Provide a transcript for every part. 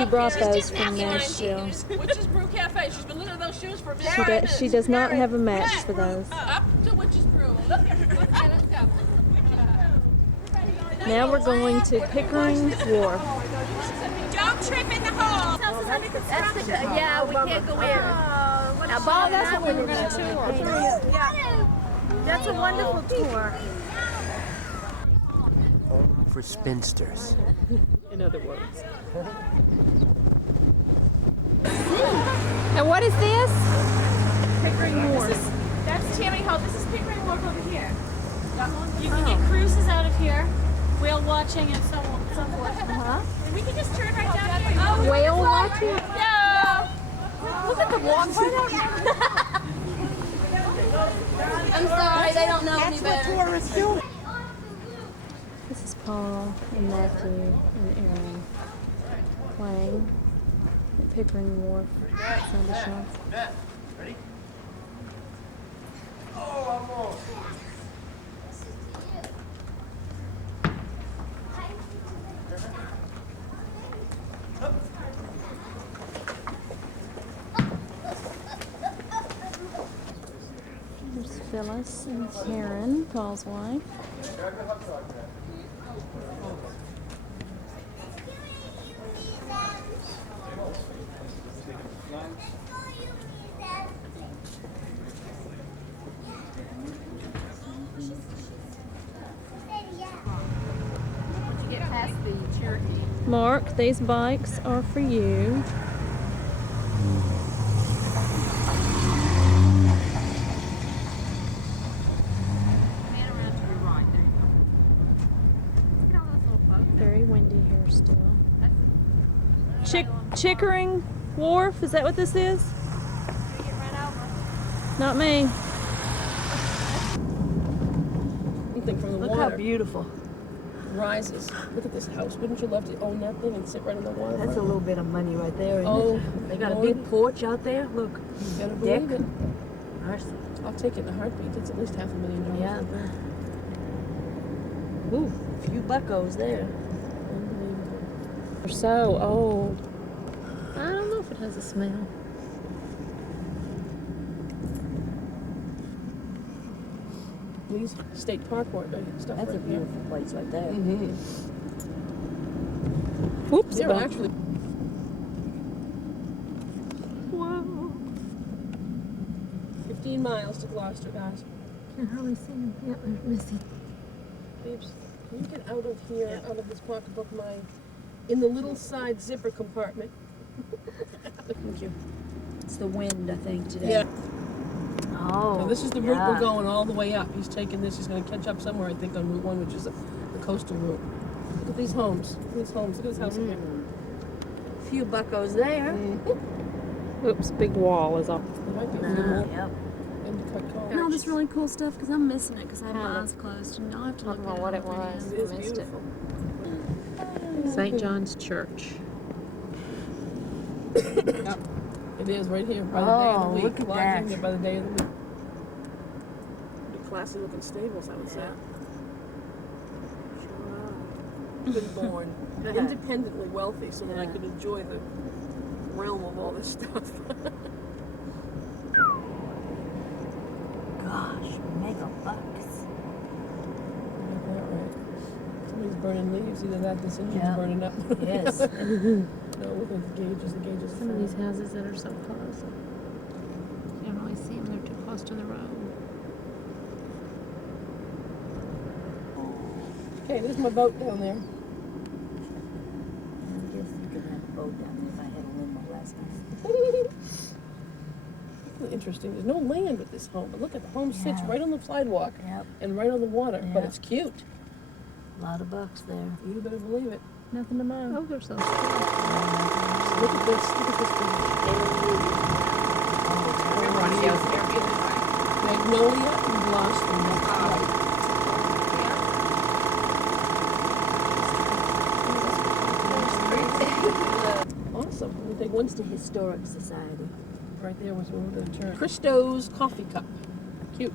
She brought those from Nashville. Witch's Brew Cafe. She's been looking at those shoes for a She does not have a match for those. Up to Witch's Brew. Let's go. Now we're going to Pickering Wharf. Don't trip in the hole. Yeah, we can't go in. Now, Bob, that's what we were going to tour. Yeah. That's a wonderful tour. Home for spinsters. In other words. And what is this? Pickering Wharf. That's Tammany Hall. This is Pickering Wharf over here. You can get cruises out of here, whale watching and so on and so forth. And we can just turn right down here. Oh, Whale watching? no! Look at the walks. I'm sorry, they don't know any better. Tourists do. This is Paul and Matthew and Aaron playing at Pickering Wharf outside the shops. Ready? Oh, I'm on. There's Phyllis and Karen, Paul's wife. Get past the Cherokee. Mark, these bikes are for you. Very windy here still. Chickering Wharf, is that what this is? Not me. Something from the Look water how beautiful. rises. Look at this house. Wouldn't you love to own that thing and sit right on the water? That's a little bit of money right there, isn't Oh, it? They got a Lord. big porch out there. Look. You better Deck. believe it. Mercy. I'll take it in a heartbeat. It's at least $500,000. Yeah. right there. Ooh, a few buckos there. Unbelievable. They're so old. I don't know if it has a smell. These State Park stuff That's a right here. beautiful place right there. Mm-hmm. Whoops. They're bump. actually Whoa. 15 miles to Gloucester, guys. Can hardly see him. Yeah, there's Missy. Babes, can you get out of here, out of this pocketbook, in the little side zipper compartment? Thank you. It's the wind, I think, today. Yeah. Oh. So this is the route yeah. we're going all the way up. He's taking this. He's going to catch up somewhere, I think, on Route 1, which is the coastal route. Look at these homes. Look at these homes. Look at this house up here. A few buckos there. Oops, big wall is off. There might be a little more Yep. Endicott College. And all this really cool stuff because I'm missing it because I have Kind my of. eyes closed and now I have to Talking look about at what it was. It is I missed it. beautiful. St. John's Church. It is right here by the day of the Oh, week. look at Lodging that. there by the day of the week. Pretty classy looking stables, I would say. Been born independently wealthy so that I could enjoy the realm of all this stuff. Gosh, mega bucks. Got that right. Somebody's burning leaves. Either that, this engine's Yeah. burning up. Yes. No, look at the gauges. The gauges. Some of these houses that are so close. You don't always see them. They're too close to the road. Okay, there's my boat down there. I guess you could have a boat down there if I had a limo last night. Interesting. There's no land with this home, but look at the home sits Yeah. right on the sidewalk Yep. and right on the water. But Yeah. it's cute. A lot of bucks there. You better believe it. Nothing to mind. Oh, they're so Look at this. Look at this thing. Magnolia and Gloucester. That's right. Awesome. We take one It's the Historic Society. right there was where we're going to turn. Christo's coffee cup. Cute.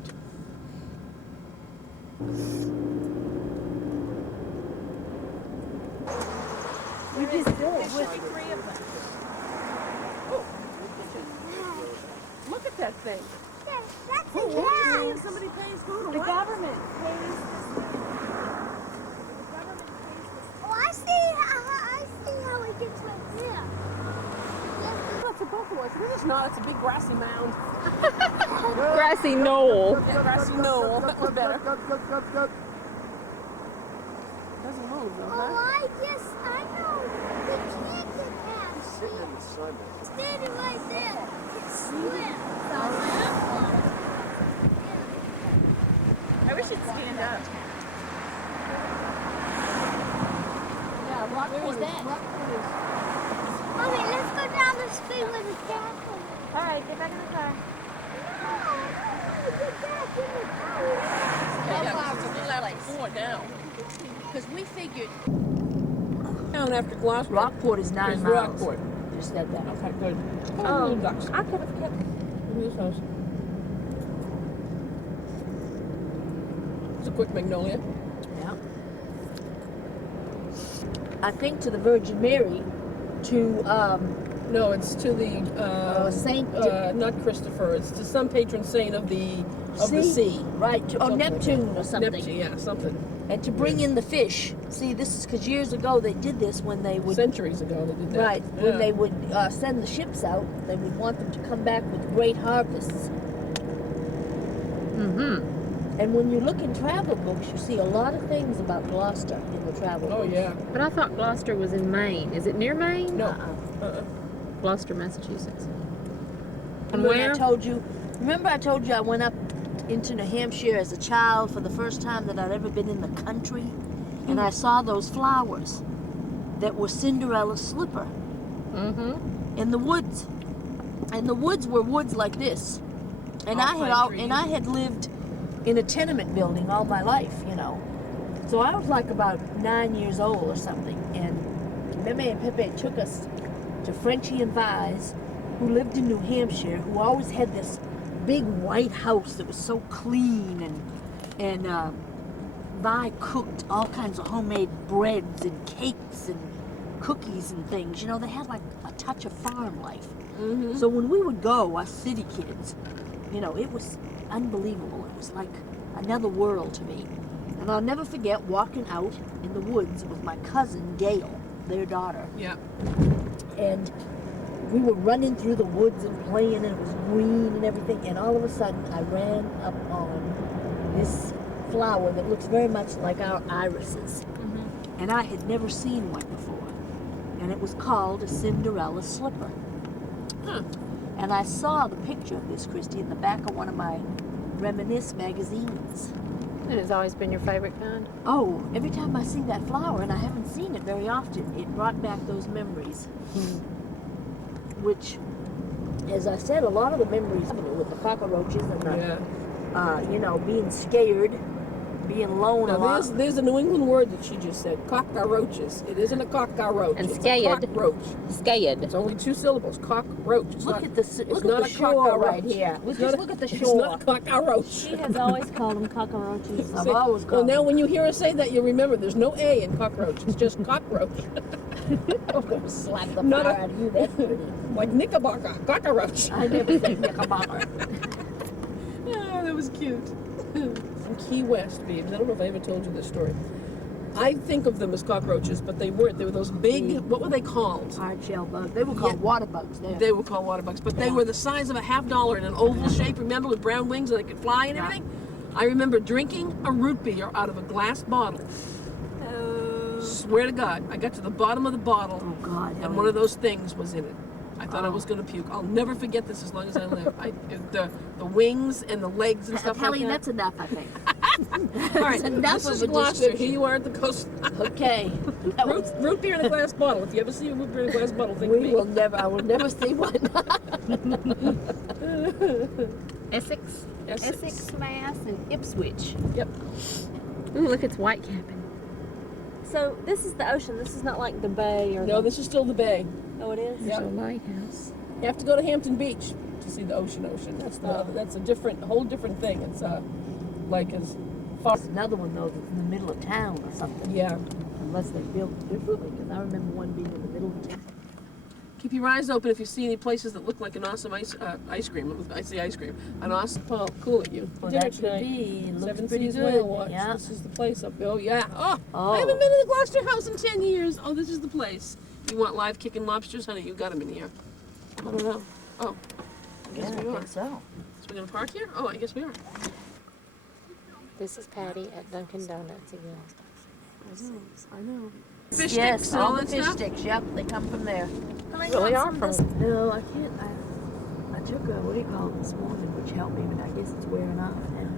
We You just did. There should be 3 of them. Look at that thing. That's Oh, a what are you saying? cat. Somebody pays who to The what? government pays this thing. The government pays this. Oh, I see how it gets right there. That's a buffalo. It's really not. It's a big grassy mound. Grassy knoll. Yeah, grassy knoll. That was better. Doesn't move though, Oh, huh? I know. We can't get past. Sitting in the sun. Standing right there. It's swim. I wish it'd stand up. Yeah, Rockport is that? Mommy, let's go down the street with the cat. All right, get back in the car. Get back in the car. Yeah, it's a little after 4 now. Because we figured down after Gloucester. Rockport is 9 is miles. Rockport. You said that. Okay, good. Oh, little ducks. I could have kept. Look at this house. It's a quick magnolia. Yeah. I think to the Virgin Mary, to No, it's to the Saint. not Christopher. It's to some patron saint of the sea. Right. To, Something like Neptune or something. Neptune, yeah, something. And to bring in the fish. See, this is because years ago they did this when they would. Centuries ago they did that. Right. Yeah. When they would send the ships out, they would want them to come back with great harvests. Mm-hmm. And when you look in travel books, you see a lot of things about Gloucester in the travel Oh books. yeah. But I thought Gloucester was in Maine. Is it near Maine? No. Uh-uh. Gloucester, Massachusetts. And Remember where? I told you I went up into New Hampshire as a child for the first time that I'd ever been in the country, and I saw those flowers that were Cinderella's slipper Mm-hmm. in the woods, and the woods were woods like this, and All pine I had lived in a tenement building all my life, you know, so I was like about 9 years old or something, and Meme and Pepe took us to Frenchie and Vi's, who lived in New Hampshire, who always had this big white house that was so clean, and Vi cooked all kinds of homemade breads and cakes and cookies and things. You know, they had like a touch of farm life. Mm-hmm. So when we would go, us city kids, you know, it was unbelievable. It was like another world to me. And I'll never forget walking out in the woods with my cousin Gail, their daughter, Yeah. and we were running through the woods and playing, and it was green and everything, and all of a sudden I ran up on this flower that looks very much like our irises, and I had never seen one before, and it was called a Cinderella slipper. Huh. And I saw the picture of this, Christy, in the back of one of my Reminisce magazines. And it's always been your favorite kind? Oh, every time I see that flower, and I haven't seen it very often, it brought back those memories. Which, as I said, a lot of the memories with the cockroaches and the, Yeah. you know, being scared, being alone a Now lot. there's a New England word that she just said. Cockroaches. It isn't a cockroach. And it's scared. a cockroach. Scared. It's only 2 syllables. Cockroach. It's Look not, at the it's look not at the a shore cockroach. right here. It's Just not a- look at the It's shore. not a cockroach. She has always called them cockroaches. I've always Well, called now them. when you hear her say that, you remember there's no A in cockroach. It's just cockroach. I'm gonna slap the Not fire a- out of you. That's pretty. Like knickerbocker. Cockroach. I never said knickerbocker. Oh, that was cute. From Key West, Beebs. I don't know if I ever told you this story. I think of them as cockroaches, but they weren't. They were those big, what were they called? Hard shell bugs. They were called Yeah. water bugs there. They were called water bugs, but they were the size of a $50 in an oval shape, remember, with brown wings and they could fly and Yeah. everything? I remember drinking a root beer out of a glass bottle. Swear to God, I got to the bottom of the bottle Oh God. and one of those things was in it. I thought I Oh. was going to puke. I'll never forget this as long as I live. The wings and the legs and stuff Kelly, like that. that's enough, I think. All right, enough this of is a Gloucester. description. Here you are at the coast. Okay. That was- root beer in a glass bottle. If you ever see a root beer in a glass bottle, think of we me. will never. I will never see one. Essex? Essex. Essex, Mass, and Ipswich. Yep. Ooh, look, it's Whitecapping. So this is the ocean. This is not like the bay or No, this is still the bay. Oh, it is? There's Yeah. a lighthouse. You have to go to Hampton Beach to see the ocean. That's the Oh. that's a whole different thing. It's like as far. There's another one though that's in the middle of town or something. Yeah. A unless they built differently, because I remember one being in the middle of town. Keep your eyes open if you see any places that look like an awesome ice cream. I see ice cream. An awesome. Paul, cool at you. Well, Dinner that should tonight. be. Looks Seven pretty Seas good. Whale Watch. Yeah. This is the place up there. Oh, yeah. Oh, Oh. I haven't been to the Gloucester House in 10 years. Oh, this is the place. You want live kicking lobsters? Honey, you got them in here. I don't know. Oh, I guess Yeah, we I are. think so. So we're going to park here? Oh, I guess we are. This is Patty at Dunkin' Donuts again. I know. Fish Yes, sticks and all all the that fish stuff? sticks. Yep, they come from there. Really are from. No, I can't. I took a, what do you call it, this morning, which helped me, but I guess it's wearing off now.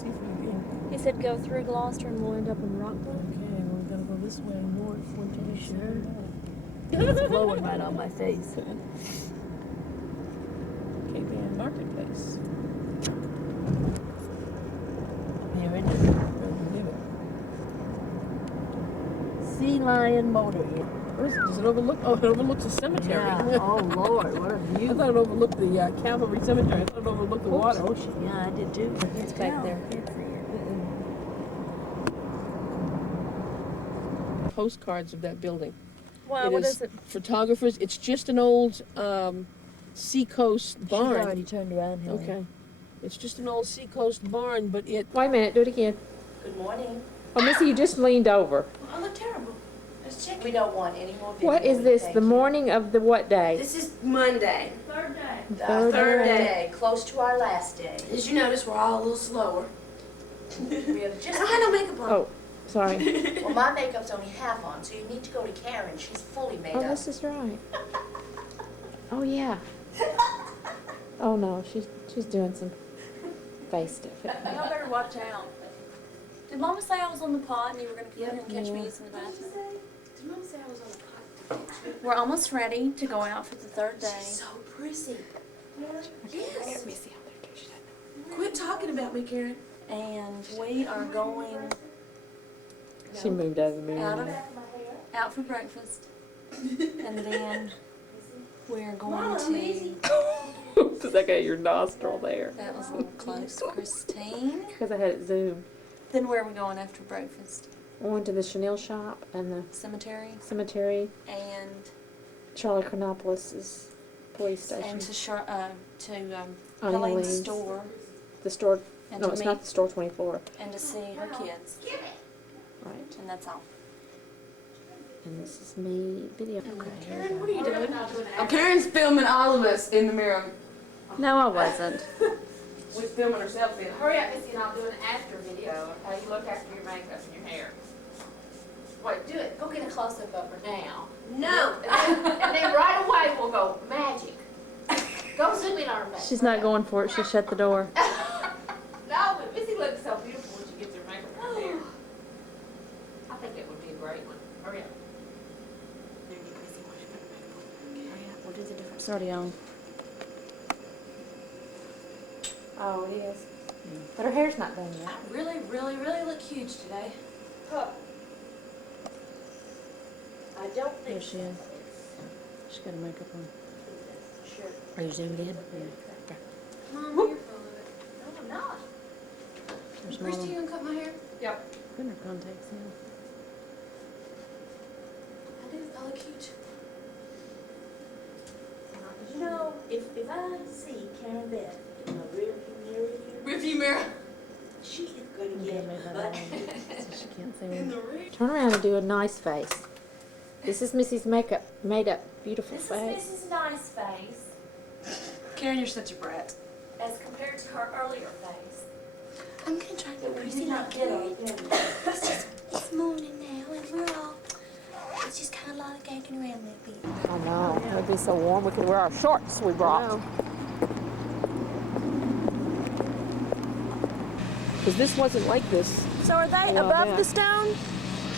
See if we can. He said go through Gloucester and we'll end up in Rockville. Okay, we're going to go this way north. Sure. It's blowing right on my face. Cape Ann Marketplace. Here it is. Sea Lion Motor Inn. Does it overlook? Oh, it overlooks the cemetery. Yeah. Oh Lord, what a I view. thought it overlooked the Cavalry Cemetery. I thought it overlooked the water. Ocean. Yeah, I did too. It's back there. Can't see it. Postcards of that building. Wow, what is it? Photographers. It's just an old seacoast She's barn. already turned around here. Okay. It's just an old seacoast barn, but it. Wait a minute, do it again. Good morning. Oh, Missy, you just leaned over. I look terrible. Let's check. We don't want any more video. What is this? Thank The you. morning of the what day? This is Monday. Third day. The Third third day. day, close to our last day. As you notice, we're all a little slower. We have I just. don't have no makeup on. Oh, sorry. Well, my makeup's only half on, so you need to go to Karen. She's fully made Oh, up. this is right. Oh, yeah. Oh, no, she's doing some face stuff. Y'all better watch out. Did Mama say I was on the pod and you were going to come in and catch me using the bathroom? Did Mom say I was on the podcast? We're almost ready to go out for the third day. She's so pretty. Yes. Yes. Quit talking about me, Karen. And we are going She moved out of the out for breakfast. And then we're going to, Does that got your nostril there? that was a little close, Christine. Because I had it zoomed. Then where are we going after breakfast? I went to the Chanel shop and the Cemetery cemetery. and Charlie Chronopolis' police station. and to Onion Helene's Wings. store The store. and No, to it's meet not the store 24. and to see her kids. Right. And that's all. And this is me video. Karen, what are you doing? Oh, Karen's filming all of us in the mirror. No, I wasn't. We're filming ourselves in. Hurry up, Missy, and I'll do an after video of how you look after your makeup and your hair. Wait, do it. Go get a close-up of her now. No. And then right away we'll go magic. Go zoom in on her face. She's not going for it. She shut the door. No, but Missy looks so beautiful when she gets her makeup and her hair. I think it would be a great one. Hurry up. We'll do the different. It's already on. Oh, it is. But her hair's not done yet. I really, really, really look huge today. I don't Here think she is. She's got her makeup on. Sure. Are you zoomed in? Yeah. Mom, you're full of it. No, I'm not. There's Christy, more. you gonna cut my hair? Yep. Putting her contacts in. I do. I look cute. You know, if I see Karen Beth in the rearview mirror here, Review mirror. she is gonna I'm get gonna move that butt. around so she can't see In me. the rear. Turn around and do a nice face. This is Missy's makeup, made up, beautiful This face. is Mrs. Nice Face Karen, you're such a brat. as compared to her earlier face. I'm gonna try to Christy not get on. It's morning now, and we're all. It's just kind of lollygagging around a little bit. I know. It would be so warm. We could wear our shorts we brought. Because this wasn't like this. So are they Well, above yeah. the stone?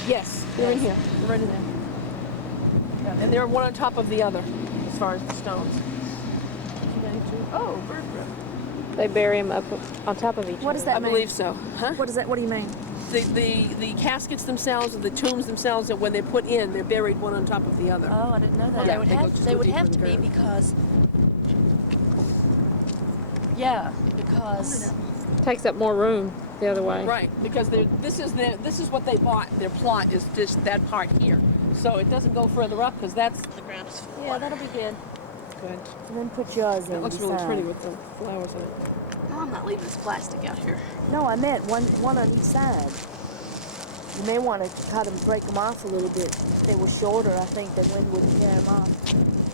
Yes, they're in here. They're right in there. Yeah, and they're one on top of the other, as far as the stones. Oh, bird breath. They bury them up on top of each What does other. that I mean? believe so. Huh? What is that? What do you mean? The caskets themselves, or the tombs themselves, that when they're put in, they're buried one on top of the other. Oh, I didn't know that. Yeah, They would they go have, just they go would deeper have in to the be ground. because, yeah, because Takes up more room. the other way. Right, because this is what they bought. Their plot is just that part here. So it doesn't go further up because that's the ground's floor. Yeah, that'll be good. Good. And then put yours in. That looks really beside. pretty with the flowers in it. No, I'm not leaving this plastic out here. No, I meant one on each side. You may want to cut them, break them off a little bit. If they were shorter, I think the wind wouldn't tear them off.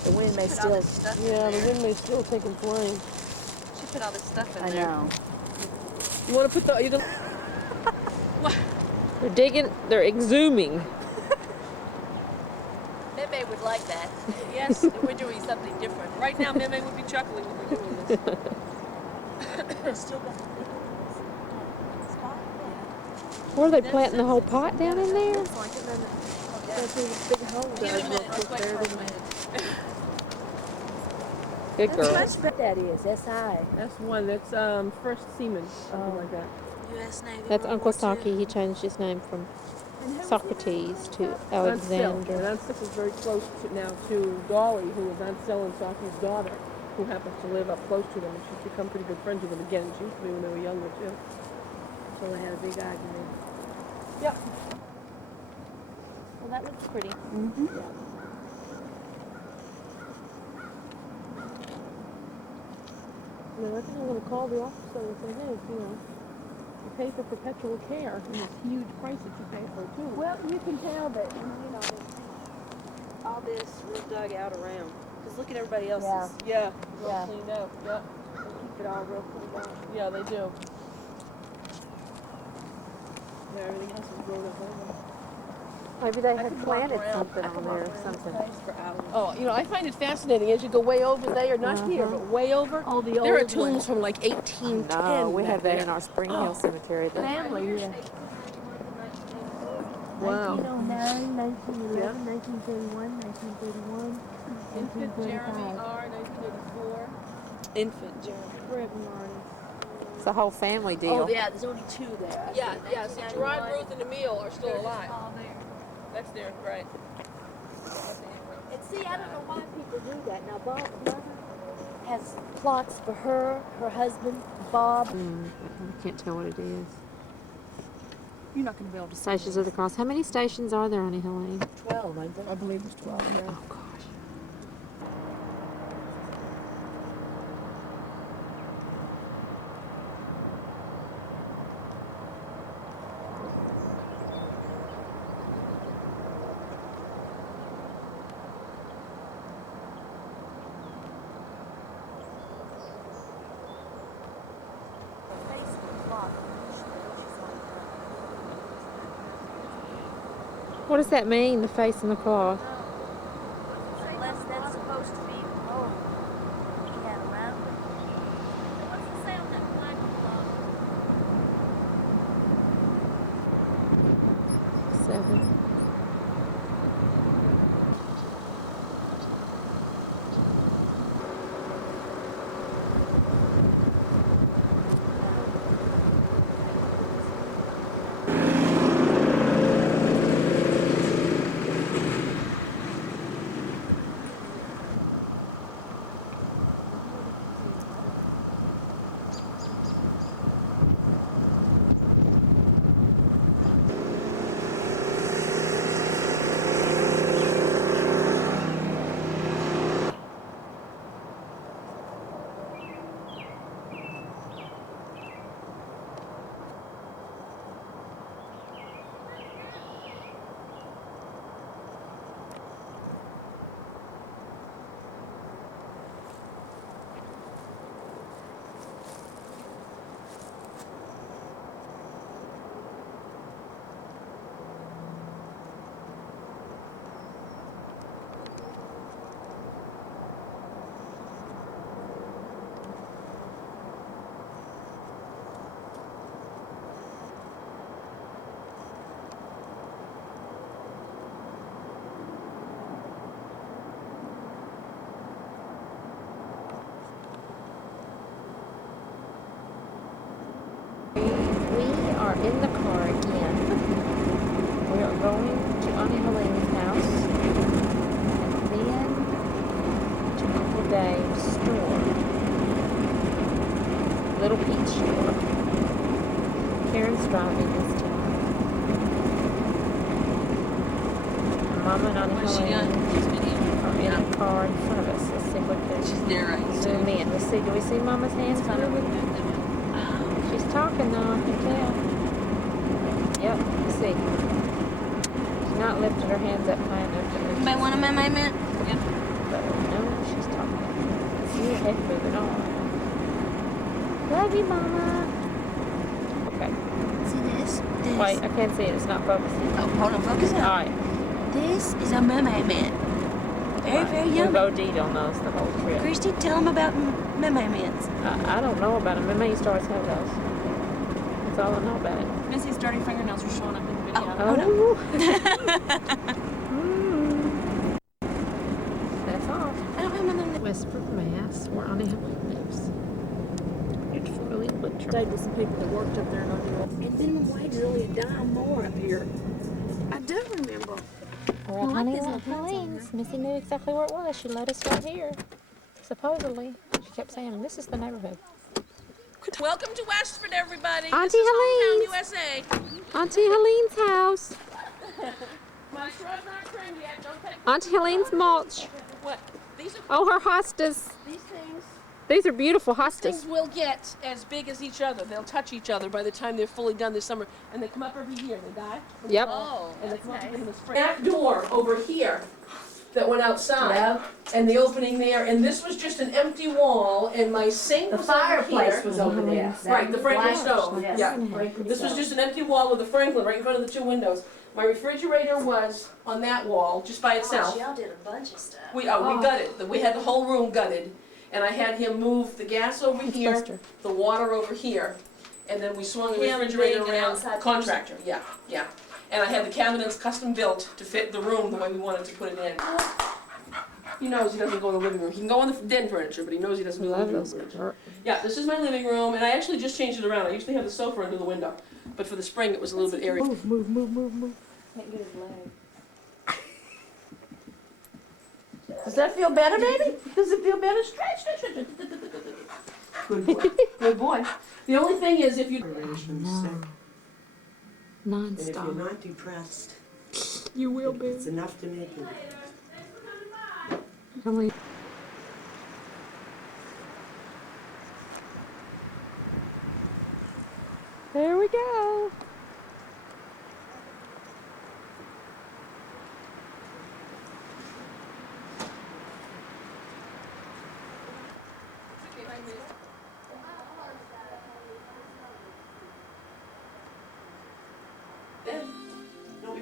The wind may Put all still. this stuff in Yeah, there. the wind may still take them flame. She put all this stuff in I there. know. You want to put the? You don't, They're digging. They're exhuming. Meme would like that. Yes, we're doing something different. right now, Meme would be chuckling if we're doing this. Still got the big spot there. Or are they planting the whole pot down in there? Looks like it, doesn't it? That's where the big hole Give it a goes. minute. Let's wait for a minute. Good That's girl. much better. That is SI. That's one. That's First Seaman, something like that. U.S. Navy. That's World Uncle War II. Saki. He changed his name from Socrates to Aunt Sil. Alexander. And Aunt Sil is very close now to Dolly, who is Aunt Sil and Saki's daughter, who happens to live up close to them, and she's become pretty good friends with them again. She used to be when they were younger too. So they had a big argument. Yep. Well, that looks pretty. I think I'm going to call the officer and say, hey, you pay for perpetual care, and this huge price that you pay for it too. Well, you can tell that, all this real dug out around. Because look at everybody else's. Yeah. Yeah. Cleaned up. Yep. They keep it all real cleaned up. Yeah, they do. Yeah, everything else is grown up over. Maybe they I had could walk planted around- something I on could there walk or around something. this place for hours. Oh, I find it fascinating as you go way over there, not here, but way over. Oh, the There are old tombs ones. from like 1810. No, we have that back in our Spring Hill Cemetery. The Family, yeah. Wow. 1909, 1911, 1931, 1931, Infant Jeremy 1935. R. 1984. Infant Jeremy. Fred and Marty. It's a whole family deal. Oh, yeah, there's only two there. I Yeah, see. yeah. See, Gerard, 1991. Ruth, and Emile are still alive. All there. That's there, right. And see, I don't know why people do that. Now, Bob's mother has plots for her, her husband, Bob. I can't tell what it is. You're not going to be able to see. Stations of the Cross. How many stations are there on Helene? 12, I think. I believe it's 12. Yeah. Oh, gosh. What does that mean, the face and the cloth? Unless that's supposed to be the home he had around him. What's the say on that flag cloth? 7. We are in the car again. We are going to Auntie Helene's house and then to Uncle Dave's store. Little Peach store. What's she Helene got? She's videoing. are in a car in front of us. Let's see if we can She's there right zoom in. Let's see. Do we see Mama's hands moving? She's talking though. I can tell. Yep. Let's see. She's not lifted her hands up high enough to lift. Anybody want a man? But no, she's talking. See her head moving on. Love you, Mama. Okay. See this? This. Wait, I can't see it. It's not focusing. Oh, hold on, focus All up. right. This is a mermaid man. Very, very We've yummy. OD'd on those the whole trip. Christy, tell him about mermaid mans. I don't know about them. Mama used to always have those. That's all I know about it. Missy's dirty fingernails are showing up in the video. Oh, no. Mm. That's all. I don't remember the Westford, Mass, where Auntie Helene lives. Beautiful, really good trip. Stayed with some people that worked up there, and I knew. And minimum wage is only a dime more up here. I do remember. We're at Auntie Helene's. Missy knew exactly where it was. She led us right here. Supposedly. She kept saying, this is the neighborhood. Welcome to Westford, everybody. Auntie this is hometown Helene's. USA. Auntie Helene's house. My shrub's not trimmed yet. Don't take Auntie Helene's mulch. what? These are Oh, her hostas. these things. These are beautiful hostas. Things will get as big as each other. They'll touch each other by the time they're fully done this summer, and they come up every year. They die. Yep. And they come up in the spring. That door over here that went outside, and the opening there, and this was just an empty wall, and my sink The was over fireplace here. was over there. Right, the Franklin Black- stove. yes. Yeah. Franklin This was stove. just an empty wall with a Franklin right in front of the two windows. My refrigerator was on that wall, just by itself. Y'all did a bunch of stuff. We gutted. We had the whole room gutted, and I had him move the gas over here, Buster. the water over here, and then we swung the Him refrigerator being an around. outside Contractor, yeah. And I had the cabinets custom built to fit the room the way we wanted to put it in. He knows he doesn't go in the living room. He can go in the den furniture, but he knows he doesn't go in the Love living room those furniture. cur- Yeah, this is my living room, and I actually just changed it around. I used to have the sofa under the window, but for the spring it was a little bit airy. Move. Can't get his leg. Does that feel better, baby? Does it feel better? Stretch. Good boy. Good boy. The only thing is if you... No. And if you're Non-stop. not depressed, You will be. it's enough to make you. Helene. There we go.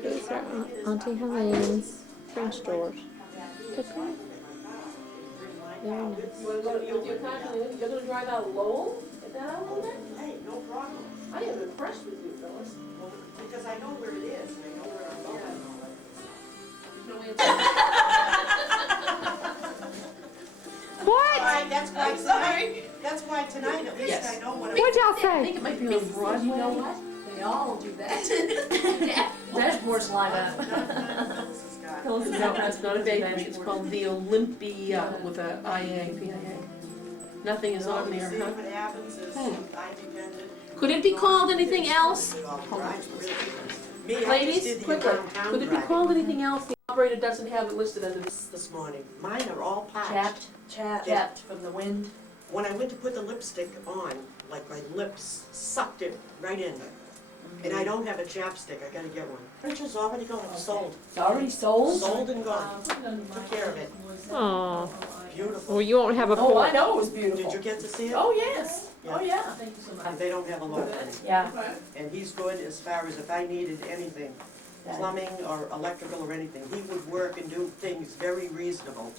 These are Auntie Helene's French doors. Good point. Very nice. You're gonna drive out Lowell? Get that out a little bit? Hey, no problem. I am impressed with you, Phyllis. Well, because I know where it is, and I know where I'm going and all that. There's no way it's- What? All right, that's why tonight, that's why tonight, at least Yes. I know what I'm. What'd y'all I say? think it might be on Broadway. You know what? They all do that. Dashboards light up. Phyllis's guy. No, that's not a bakery. It's called the Olympia with a IA, PIA. Nothing is on You there, see, huh? what happens is, I depended. Could it be called anything else? Me, I just Ladies, did the quickly, downtown could it be driving called anything else? The operator doesn't have it listed under this. this morning. Mine are all patched. Chapped from the wind. When I went to put the lipstick on, like my lips sucked it right in. And I don't have a chapstick, I gotta get one. Furniture's already gone, sold. It's already sold? Sold and gone. Took care of it. Aw. Beautiful. Well, you won't have a Oh, I porch. know it was Did beautiful. you get to see it? Oh, yes. Yeah. Oh, yeah. And they don't have a lot of it. Yeah. And he's good as far as if I needed anything, plumbing or electrical or anything, he would work and do things very reasonable.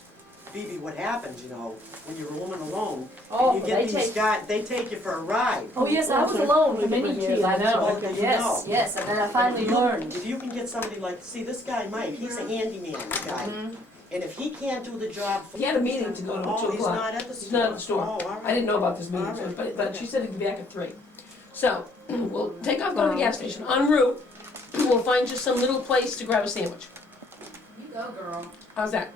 Phoebe, what happens, you know, when you're a woman alone, Oh, and you get they these take. guys, they take you for a ride. Oh, yes, I was alone for many years, I know. Well, did you know? Yes, and then I finally learned. If you can get somebody like, see, this guy Mike, he's a handyman guy. Mm-hmm. And if he can't do the job. He had a meeting to go to at 2 Oh, he's o'clock. not at the store. He's not at the store. Oh, all right. I didn't know about this meeting, All right. but she said he'd be back at 3. So, we'll take off, go to the gas station. En route, we'll find just some little place to grab a sandwich. You go, girl. How's that?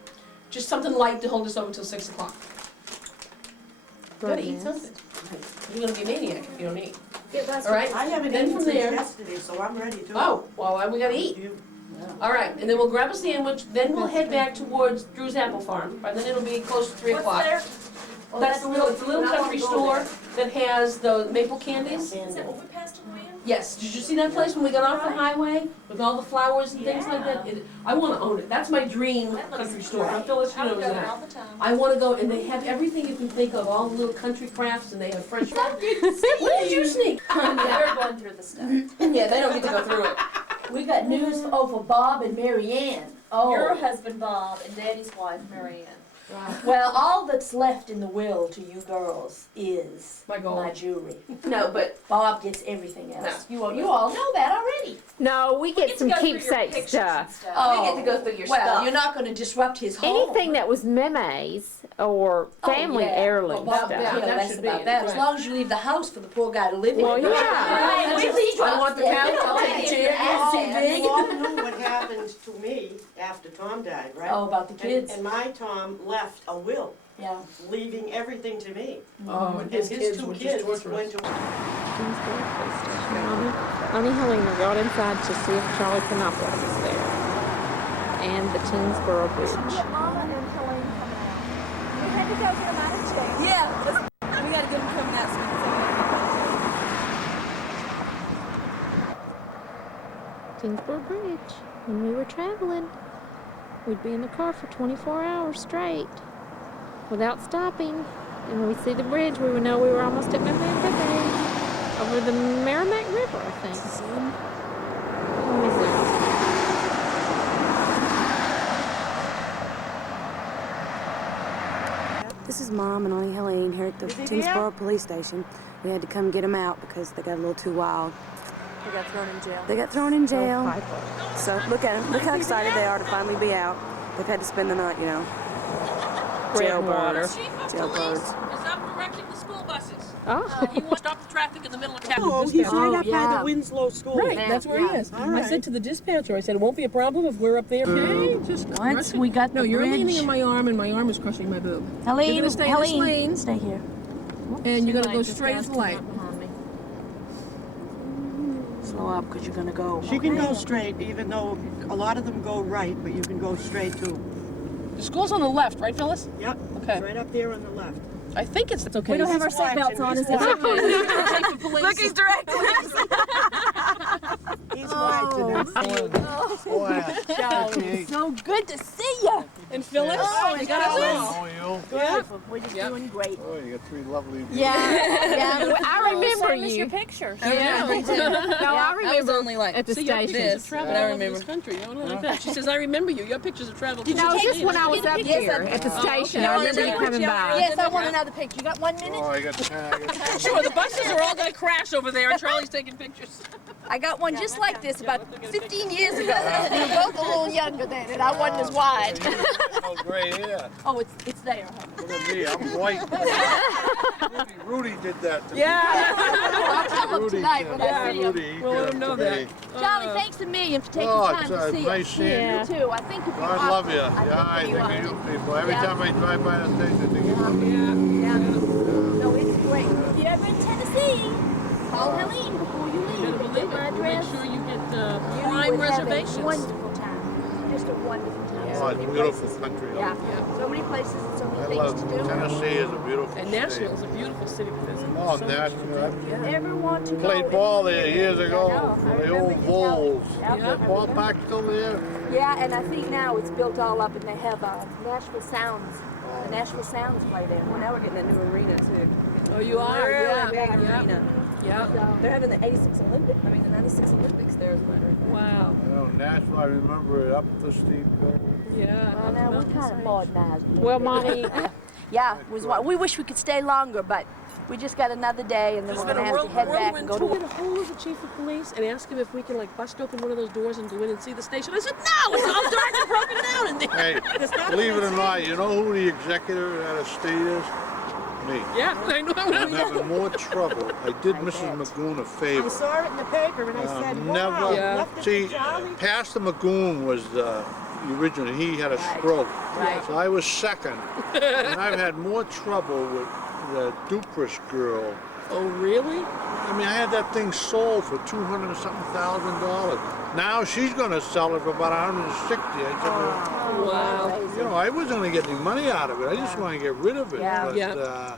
Just something light to hold us over till 6 o'clock. Gotta eat Goodness. something. You're gonna be a maniac if you don't eat. Get that. All right? I haven't Then eaten from since there- yesterday, so I'm ready to. Oh, well, we gotta eat. You- All right, and then we'll grab a sandwich, then we'll head back towards Drew's Apple Farm, and then it'll be close to 3 o'clock. Oh, That's the little, it's a little country store that has the maple candies. Is that over past Hawaiian? Yes, did you see that place when we got off the highway with all the flowers and things like that? I wanna own it, that's my dream country store. Now Phyllis, you know that. All the time. I wanna go, and they have everything you can think of, all the little country crafts, and they have French fries. Where did you sneak? They're going through the stuff. Yeah, they don't get to go through it. We got news for Bob and Mary Ann. Oh. Your husband Bob and Daddy's wife Mary Ann. Well, all that's left in the will to you girls is My gold. my jewelry. No, but Bob gets everything else. You all know that already. No, we get some to go through your keepsake pictures stuff. and stuff. Oh, we get to go through your well, stuff. you're not going to disrupt his home. Anything that was memes or family yeah. heirloom Well, stuff. yeah, Care that less should be about it, that. As right. long as you leave the house for the poor guy to live in. Well, yeah. I want the couch, I'll take the chair, it's too big. You all knew what happened to me after Tom died, right? Oh, about the kids. And my Tom left a will, Yeah. leaving everything to me. Oh, And his two would just kids torture us. went to Bonnie and Helena got inside to see if Charlie Panopoulos was there. And the Teensboro Bridge. Mama and Helene coming out. We had to go get them out of jail. Yeah, we gotta get them coming out so we can Teensboro Bridge. When we were traveling, we'd be in the car for 24 hours straight without stopping. And when we see the bridge, we would know we were almost at Missy over the Merrimack River, I think. Let me zoom. This is Mom and Auntie Helene here at the Tingsboro Police Station. We had to come get them out because they got a little too wild. They got thrown in jail. They got thrown in jail. So look at them. Look how excited they are to finally be out. They've had to spend the night, you know. Jailbirds. Jailbirds. Is up directing the school buses. Oh. He wants to stop the traffic in the middle of town. Oh, he's right up by the Winslow School. Right, that's where he is. All I right. said to the dispatcher, I said, it won't be a problem if we're up there. Okay, just Once we got the No, you're bridge. leaning in my arm and my arm is crushing my boob. Helene, You're gonna stay in this Helene, lane. stay here. And you're gonna go straight as the light. Slow up, because you're going to go. She can go straight, even though a lot of them go right, but you can go straight too. The school's on the left, right, Phyllis? Yep, Okay. it's right up there on the left. I think it's okay. We don't have our He's watching, seatbelts on, he's is it? watching. Look, he's directing. He's watching. So good to see you. And Phyllis, you got us all. How are you? Good. We're just Yep. doing great. Oh, you got three lovely. Yeah. I remember Send us your you. pictures. No, I remember only like at the See, your pictures station. have traveled all over this country. You don't know like that. She says, I remember you. Your pictures have traveled. No, just when I was up here at the station. I remember you coming by. Yes, I want another picture. You got 1 minute? Oh, I got 10. Sure, the buses are all gonna crash over there and Charlie's taking pictures. I got one just like this about 15 years ago. We were both a little younger then, and I wasn't as wide. Oh, great, yeah. Oh, it's there. Look at me, I'm white. Rudy did that to me. I'll tell them Rudy tonight did when that. I see them. Rudy, he We'll did let it him know to that. me. Charlie, thanks a million for taking Oh, time it's to see nice us. seeing Yeah. you. Too. I think of you. I love you. I Yeah, I think think of of you. you people. Every Yeah. time I drive by the station, I think of you. Yeah. No, it's great. If you're ever in Tennessee, call Helene before you You leave. better believe it. My We'll make address. sure you get You prime would have a reservations. wonderful time. Just a wonderful time. Oh, So it's many beautiful places. country. Yeah. So many places and so I many love things to do. Tennessee is a beautiful And state. Nashville is a beautiful city to visit. Oh, So much to Nashville. do. Ever want to go Played ball there anywhere? years ago. I know. I The remember old you telling Bulls. me. Is Yep. that ballpark still there? Yeah, and I think now it's built all up, and they have Nashville Sounds. The Nashville Sounds play there. Well, now we're getting a new arena too. Oh, you are? Really Yeah. big arena. Yeah. They're having the 86 Olympics. I mean, the 96 Olympics there is what I heard. Wow. I know, Nashville, I remember it up the steep hill. Yeah. Well, now we kind of modernized it. Well, Monty, Yeah, we wish we could stay longer, but we just got another day, and then There's we're been going a to have to head back and whirlwind go tour. to. The whole of the chief of police and ask him if we can like bust open one of those doors and go in and see the station. I said, no, it's all dark and broken down in there. Hey, believe it or not, you know who the executive of that estate is? Me. Yeah, I know. I'm having more trouble. I did Mrs. Magoon a I favor. saw it in the paper and I said, wow, Never. Yeah. left it See, to Charlie. Pastor Magoon was the original. He had a stroke. Right. So I was second. And I've had more trouble with the Dupress girl. Oh, really? I mean, I had that thing sold for $200 and something thousand. Now she's gonna sell it for about 160. I said, well, Wow. you know, I wasn't gonna get any money out of it. I just want to get rid of it. Yeah. But, Yeah.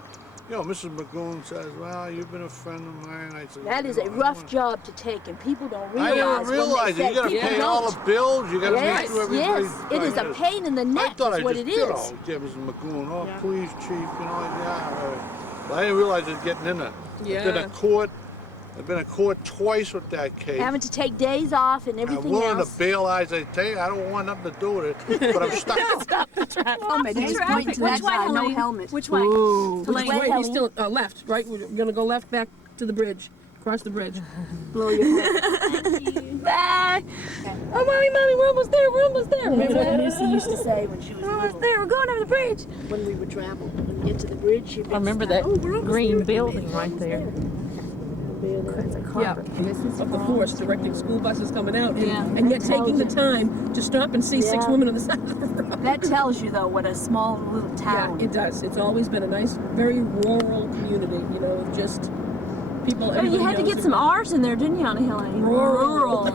you know, Mrs. McGoon says, well, you've been a friend of mine. I said, That is you a know, I rough wanna- job to take, and people don't I realize. didn't realize it. You gotta people pay don't. all the bills. You gotta make Yes, sure everybody. yes, it is a pain in the I neck. thought Is I what just, it you is. know, yeah, Mrs. McGoon, oh, please, chief, you know, yeah. But I didn't realize it was getting in it. Yeah. I've been in court twice with that case. Having to take days off and I'm everything willing else. to bail eyes. I tell you, I don't want nothing to do with it, but I'm stuck. Stop the traffic. Oh, man, he's traffic. pointing to Which that way, guy, no Helene? helmet. Which way? Ooh. Which Which way, way? He's Helene? still left, right? We're gonna go left back to the bridge, across the bridge. Blow your head. Bye. Oh, mommy, we're almost there, Remember what Missy used to say when she was almost there, we're going over the bridge. When we would travel, when we get to the bridge, she'd be I remember that we're almost green there, building we're right almost there. It's a Yeah, carpet. of the force directing school buses coming out, and, Yeah. and yet taking the time to stop and see 6 Yeah. women on the side of the road. That tells you, though, what a small little Yeah, town. it does. It's always been a nice, very rural community, you know, with just people. Oh, you everybody had to knows get some R's in there, didn't you, Anna Helene? Rural.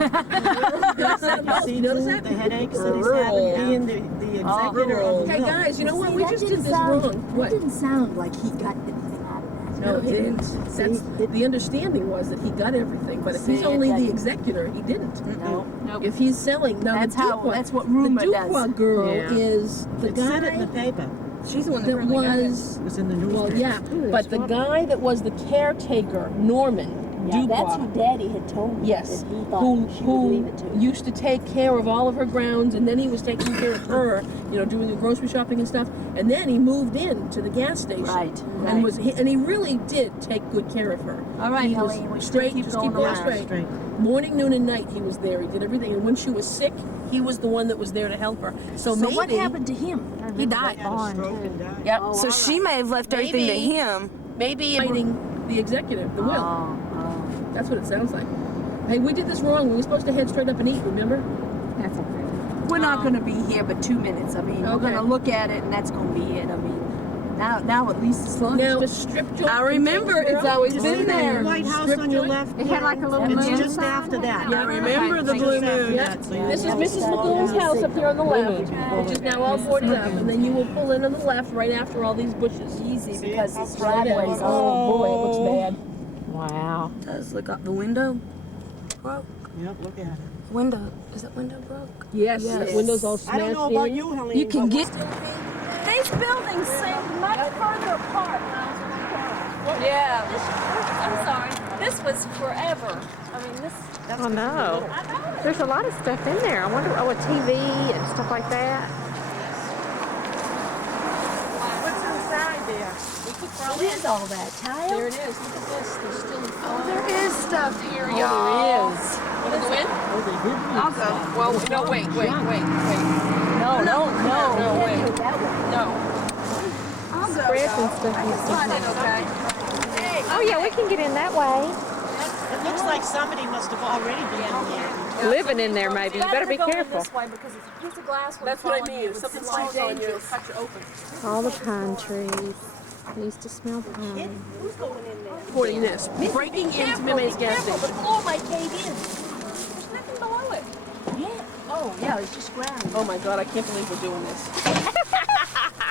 See, Notice too, that? the headaches that he's having, being the executor of the Hey will. guys, you know what? See, We that just did didn't this sound- wrong. That What? didn't sound like he got anything out of that. No, it didn't. That's the understanding was that he got everything, but if he's See, only the exactly. executor, he didn't. No. Nope. If he's selling now, That's the how- Duqua, that's what rumor the Duqua does. girl Yeah. is the It said it in the guy paper. She's the one that was. It was in the Well, newspaper. yeah, but the guy that was the caretaker, Norman Yeah, that's who Duqua. Daddy had told me. Yes, That he thought who she would leave it to. used to take care of all of her grounds, and then he was taking care of her, you know, doing the grocery shopping and stuff. And then he moved in to the gas station, Right, and right. he really did take good care of her. All right, he was Helene, we should straight, keep just going keep going along. straight. Morning, noon, and night he was there. He did everything, and when she was sick, he was the one that was there to help her. So, So maybe what happened to him? he died. Had a stroke and died. Yep. Oh, So all she right. may have left everything to Maybe. him. Maybe fighting the executive, the will. Oh, That's what it sounds like. Hey, we did this wrong. We were supposed to head straight up and eat, remember? That's okay. We're not going to be here but 2 minutes. I mean, we're Okay. going to look at it, and that's going to be it. I mean, now at least as long Now, as strip joint. I remember it's always See been that there. White House Strip on your joint? left. It had like a little It's moon just sign. after that. I remember the blue moon. Yeah. So you This is know. Mrs. McGoon's house up here on the left, which is now all boarded up, and then you will pull in on the left right after all these bushes. Easy See, because how this bright it driveway's is. Oh boy, it looks bad. Wow. Does look out the window. Broke. Yep, look at it. Window. Is that window broke? Yes, Yes. the windows all I smashed don't know about in. you, Helene. You can but get. These buildings seem much further apart when I was on the corner. Yeah. I'm sorry. This was forever. I mean, this. Oh no. I know it. There's a lot of stuff in there. I wonder, a TV and stuff like that. What's inside there? What is all that? Tile? There it is. Look at this. There's still. Oh, there is stuff here, Oh, y'all. there is. What is it? I'll go. Well, no, wait. No, no, no. No, wait. That way. No. I'll go. Spreads and stuff. and stuff. Okay. Oh yeah, we can get in that way. It looks like somebody must have already been in there. Living in there maybe. You better be go in careful. this way because it's a piece of glass. would That's what I fall on mean. you. If something It's slides so on you, it'll dangerous. cut you open. All the pine trees. I used to smell pine. Who's going in there? Reporting this. Breaking into Mime's gas The station. floor might cave in. There's nothing below it. Yeah. Oh, yeah, it's just ground. Oh my God, I can't believe we're doing this.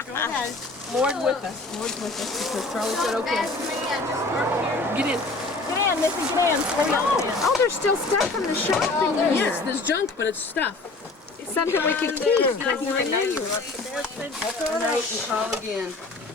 Go ahead. Lord with us. Lord with us. Because Charlie said, okay. Get in. Get in, Missy, get in. Hurry up. Oh, there's still stuff in the shop in here. Yes, there's junk, but it's stuff. It's something we could keep. Because you remember. That's all right. And call again.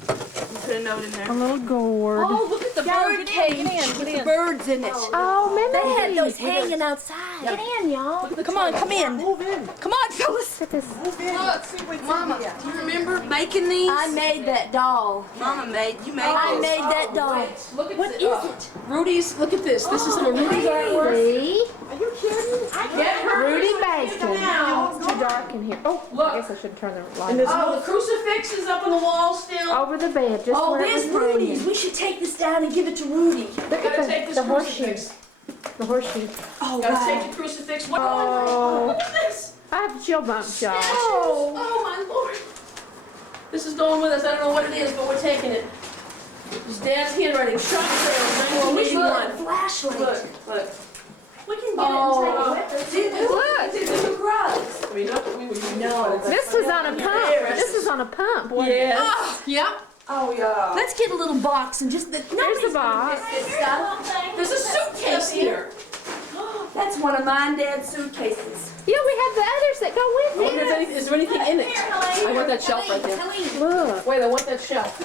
You put a note in there. A little gourd. Oh, look at the bird cage With the birds in it. Oh, They had Mimi. those hanging outside. Get in, y'all. Come on, come in. Move in. Come on, fellas. Look at this. Move in. Let's see what's Mama, in here. do you remember making these? I made that doll. Mama made. You made I this. made that doll. Look at What this. is it? Rudy's, look at this. This is some of Rudy's artwork. See? Are you kidding? Get her. Rudy Bacon. It's too dark in here. Oh, Look. I guess I should turn the light And there's on. Oh, the crucifix is up on the wall still. Over the bed, just Oh, where it there's was Rudy's. hanging. We should take this down and give it to Rudy. Look Gotta at take this the horseshoe. crucifix. The horseshoe. Oh, Gotta wow. take the crucifix. What? Oh. Look at this. I have chill bumps, y'all. Oh my Lord. This is going with us. I don't know what it is, but we're taking it. It's Dad's handwriting. Shop sale, 1981. Flashlight. Look. We can get it and take it with us. Look. It's the rugs. No. This was on a pump. This was on a pump. wasn't it? Yes. Oh, Yep. oh yeah. Let's get a little box and just There's the box. There's a suitcase here. That's one of mine dad's suitcases. Yeah, we have the others that go I with wonder it. if any- is there anything in it? I want that shelf right there. Look. Wait, I want that shelf.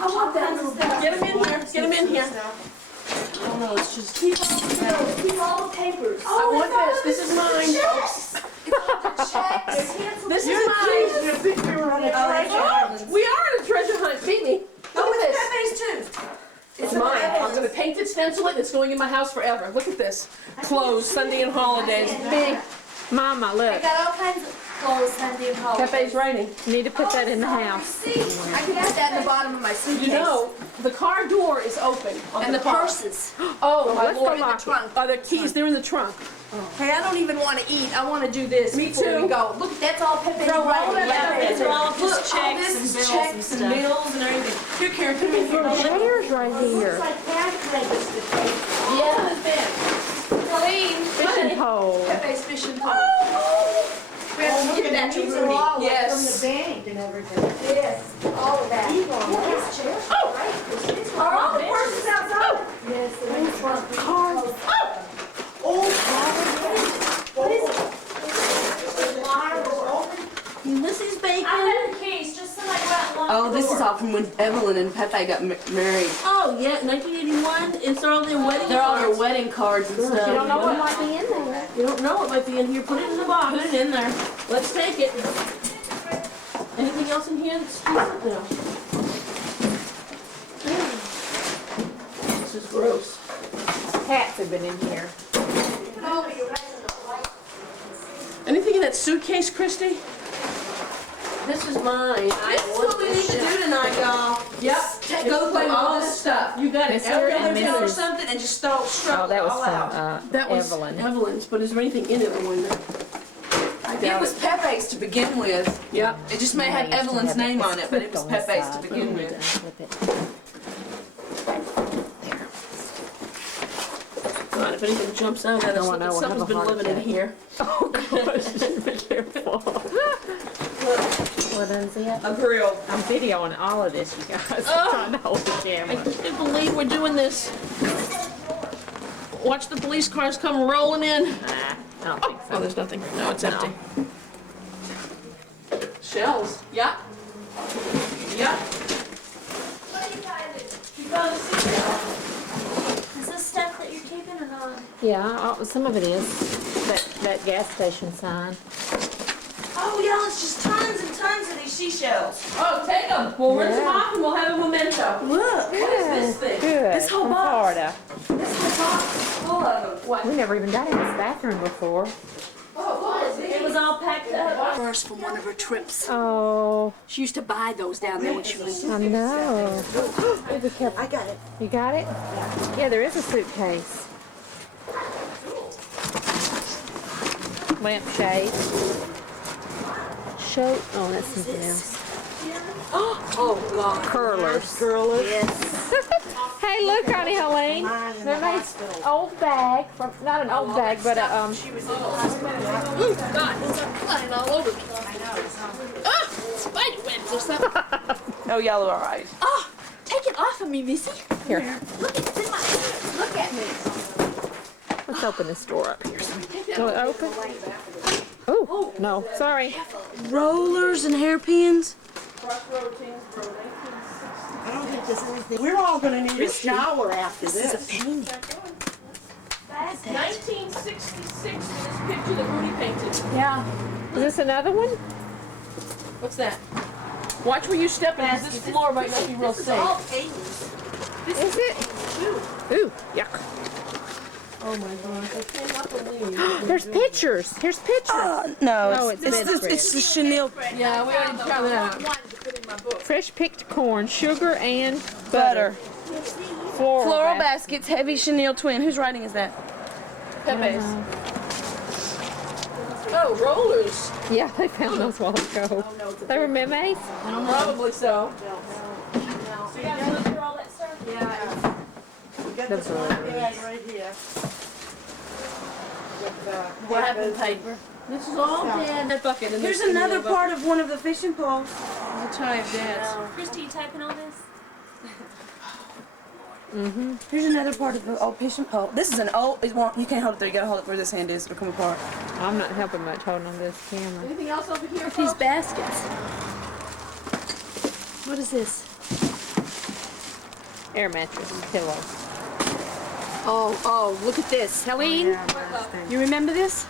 I want that little stuff. Get him in here. Get him in here. Keep all the papers. I want this. This is mine. This is mine. You think we were on a treasure hunt? We are on a treasure hunt. Beat me. Look Oh, at it's this. Pepe's too. It's mine. I'm going to paint it, stencil it, and it's going in my house forever. Look at this. Clothes, Sunday and holidays. Big. Mama, I look. got all kinds of clothes Sunday and holidays. Pepe's writing. You need to put that in the house. See, I can put that in the bottom of my suitcase. You know, the car door is open. on And the car. purses. Oh, my let's go Lord. lock it. Oh, the keys, they're in the trunk. Hey, I don't even want to eat. I want to do this Me before too. we go. Look, that's all Pepe's Throw all writing. that Yeah, stuff in there. all of his Look, all checks this and is bills checks and and stuff. bills and everything. Here, Karen, come in here. Chairs right here. Yeah, it's been. Colleen, Fishing pole. Pepe's fishing pole. We have to get that to Rudy. Yes. bank and everything. Yes, all of that. Yes, chairs. Oh, right. Are all the purses outside? Yes, the cars. What is it? Ulysses Bacon. I had the keys, just so I go out and lock Oh, the this door. is all from when Evelyn and Pepe got married. Oh, yeah, 1981. Is there all their wedding They're all their cards? wedding cards and You stuff. don't know what might be in there. You don't know what might be in here. Put it in the box. Put it in there. Let's take it. Anything else in here that's decent? No. This is gross. Cats have been in here. Anything in that suitcase, Christy? This is mine. This is what we need to do tonight, y'all. Yep. Go play with all this stuff. You got it. Mr. Every and other Mrs. pillar. Or something and just start Oh, struggle that was all from out. That was Evelyn. Evelyn's, but is there anything in it, I wonder? I It doubt was it. Pepe's to begin with. Yep. It just may have Evelyn's name on it, but it was Pepe's to begin with. God, if anything jumps out at us, No, I look, know, we'll something's have a been heart living in attack. here. Oh, gosh. Be careful. What is it? A grill. I'm videoing all of this, you guys. I'm trying to hold the I camera. can't believe we're doing this. Watch the police cars come rolling in. Nah, I don't think Oh, so. there's nothing. No, it's No. empty. Shells. Yep. Yep. Is this stuff that you're keeping or not? Yeah, some of it is. That gas station sign. Oh, y'all, it's just tons and tons of these seashells. Oh, take them. We'll rinse them Yeah. off and we'll have a memento. Look, What is this thing? Good. This whole From box. Florida. this whole box is full of them. What? We never even got in this bathroom before. Oh, what is It was all packed up. Purse from one of her trips. Oh, She used to buy those down there when she was. I know. Be careful. I got it. You got it? Yeah, there is a suitcase. Lampshade. Show. Oh, that's something else. Oh, God. Curlers. Curler. Hey, look, Connie Helene. Mine in the They're my hospital. old bag. From, not an old bag, but a God, those are flying all over me. Ah, spider webs or something. Oh, y'all are all right. Oh, take it off of me, Missy. Here. Look, it's in my hands. Look at me. Let's open this door up here. Will it open? Oh, no, sorry. Rollers and hairpins. I don't think there's anything. We're all gonna need a shower after this. 1966 is this picture that Rudy painted. Yeah. Is this another one? What's that? Watch where you step in, 'cause this floor might not be real This is safe. all paintings. Is it? Ooh, yuck. Oh my gosh, I cannot believe. There's pictures. Here's pictures. No, No, it's bedspread. it's the chenille Yeah, we already tried that out. Fresh picked corn, sugar, and butter. floral Floral basket. baskets, heavy chenille twin. Whose writing is that? Pepe's. Oh, rollers. Yeah, they found those a while ago. They were memes? Probably so. We gotta go through all that stuff. Yeah. We got this one bag right here. What happened, paper? This is all dead. That bucket. And Here's there's another bucket. part of one of the fishing poles. The time dance. Christy, you typing all this? Here's another part of the old fishing pole. This is an old. It won't. You can't hold it there. You gotta hold it where this hand is. It'll come apart. I'm not helping much holding on this camera. Anything else over here? These baskets. What is this? Air mattress, pillow. Oh, look at this. Helene, you remember this?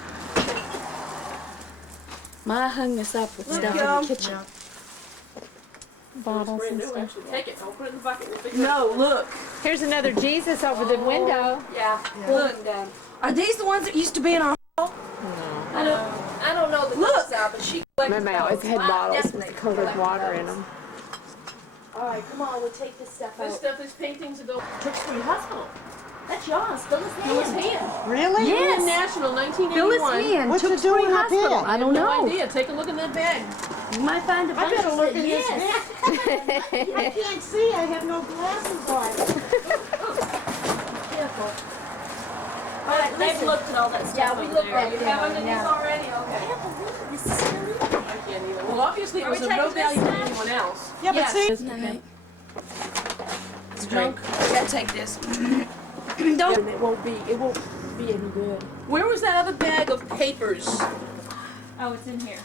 Ma hung this up with stuff in the kitchen. Bottles Brand and new, stuff. actually. Take it. Don't put it in the bucket. We'll figure No, look. Here's another Jesus over the window. Yeah. Look. Are these the ones that used to be in our hall? I don't know the Look. out, but she My collected mouth always those. had I bottles with definitely colored collected water in those. them. All right, come on, we'll take this stuff This out. stuff, these paintings ago. Tewksbury Hospital. That's yours. Phyllis Phyllis Hand. Hand. Really? Yes. National, Phyllis 1981. Hand. What's it Tewksbury doing up Hospital. here? I don't No know. idea. Take a look in that bag. You might find a I bunch better of look in this yes. bag. I can't see. I have no glasses on. Careful. All right, they've looked at all that stuff. Yeah, we over looked there. at You them. have underneath Yeah. already? Okay. This is silly. I can't either. Well, obviously it Are was we of no taking this value to stuff? anyone else. Yeah, but see. Okay. It's drunk. I gotta take this. Don't. And it won't be any good. Where was that other bag of papers? Oh, it's in here.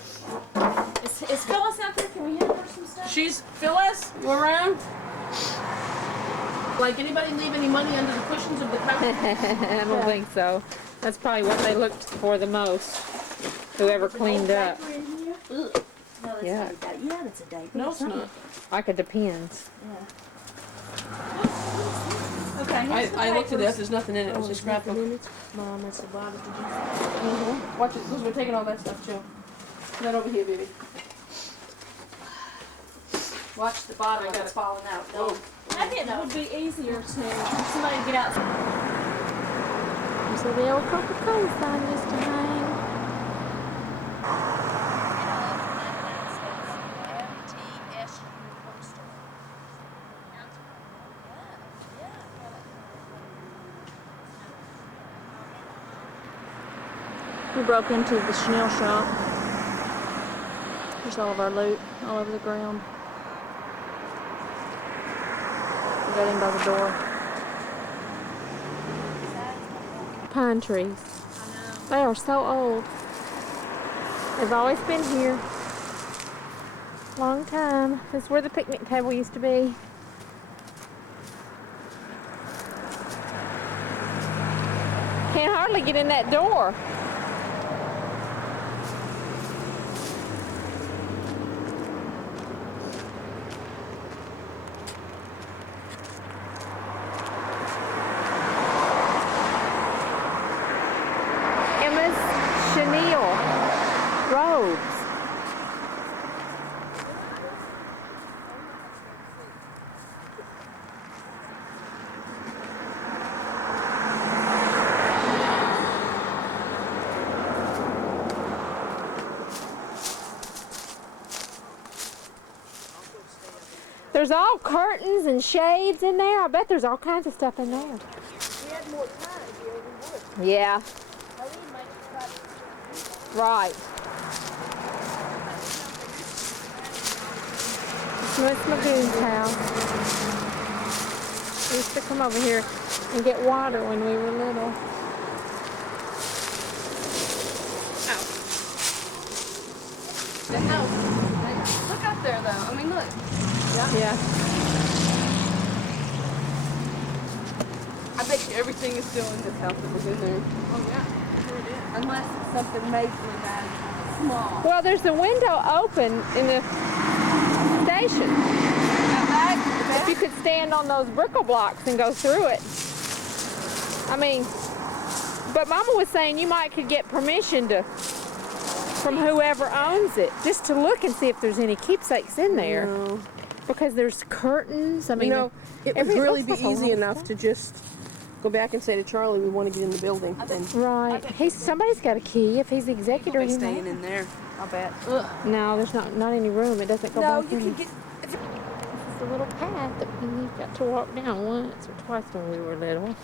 Is Phyllis out there? Can we hand her some stuff? She's Phyllis. You around? Like anybody leave any money under the cushions of the couch? I don't think so. That's probably what they looked for the most. Whoever cleaned up. No, that's Yeah. not a diaper. Yeah, that's a diaper. No, it's not. Like it depends. Okay, here's the I looked at papers. this. There's nothing in it. It was a scrapbook. Mom, that's the bottom. Watch it, because we're taking all that stuff too. Put that over here, baby. Watch the bottom of it's falling out. Oh. I think it would be easier to for somebody to get out. So the old Coca-Cola sign just to hang. We broke into the Chanel shop. There's all of our loot all over the ground. We got in by the door. Pine trees. They are so old. They've always been here. Long time. This is where the picnic table used to be. Can't hardly get in that door. Emma's chenille robes. There's all curtains and shades in there. I bet there's all kinds of stuff in there. We had more time here, we would. Yeah. Right. Miss Magoon's house. We used to come over here and get water when we were little. The house. Look up there, though. I mean, look. Yeah. I bet you everything is still in this house that was in there. Oh, yeah. Sure it is. Unless it's something majorly bad, small. Well, there's the window open in the station. If you could stand on those brickle blocks and go through it. I mean, but Mama was saying you might could get permission from whoever owns it, just to look and see if there's any keepsakes in there. No. Because there's curtains. I mean, You know, it would every- really looks be like a lot easy of enough stuff. to just go back and say to Charlie, we want to get in the building. And Right. Somebody's got a key. If he's the executor, Be he staying might. in there. I'll bet. No, there's not any room. It doesn't go No, back you in. can get. a little path that we got to walk down once or twice when we were little.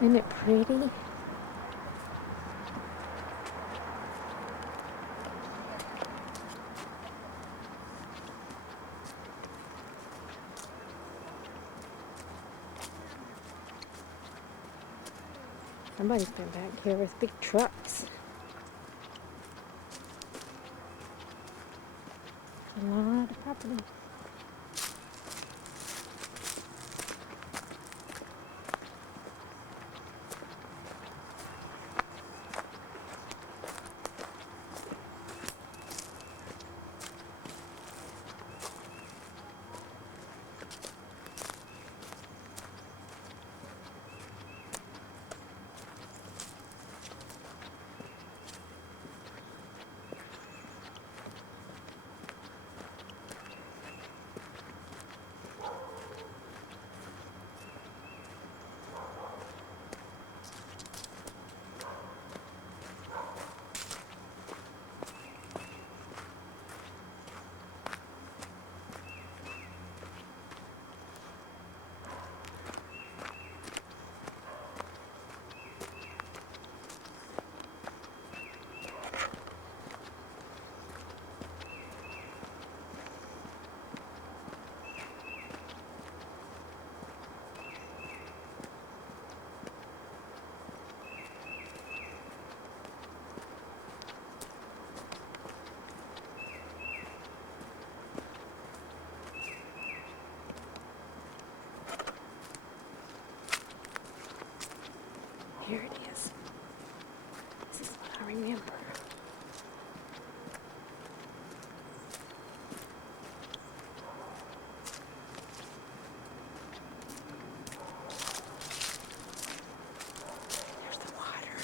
Isn't it pretty? Somebody's been back here with big trucks. A lot of property. Here it is. This is what I remember. There's the water.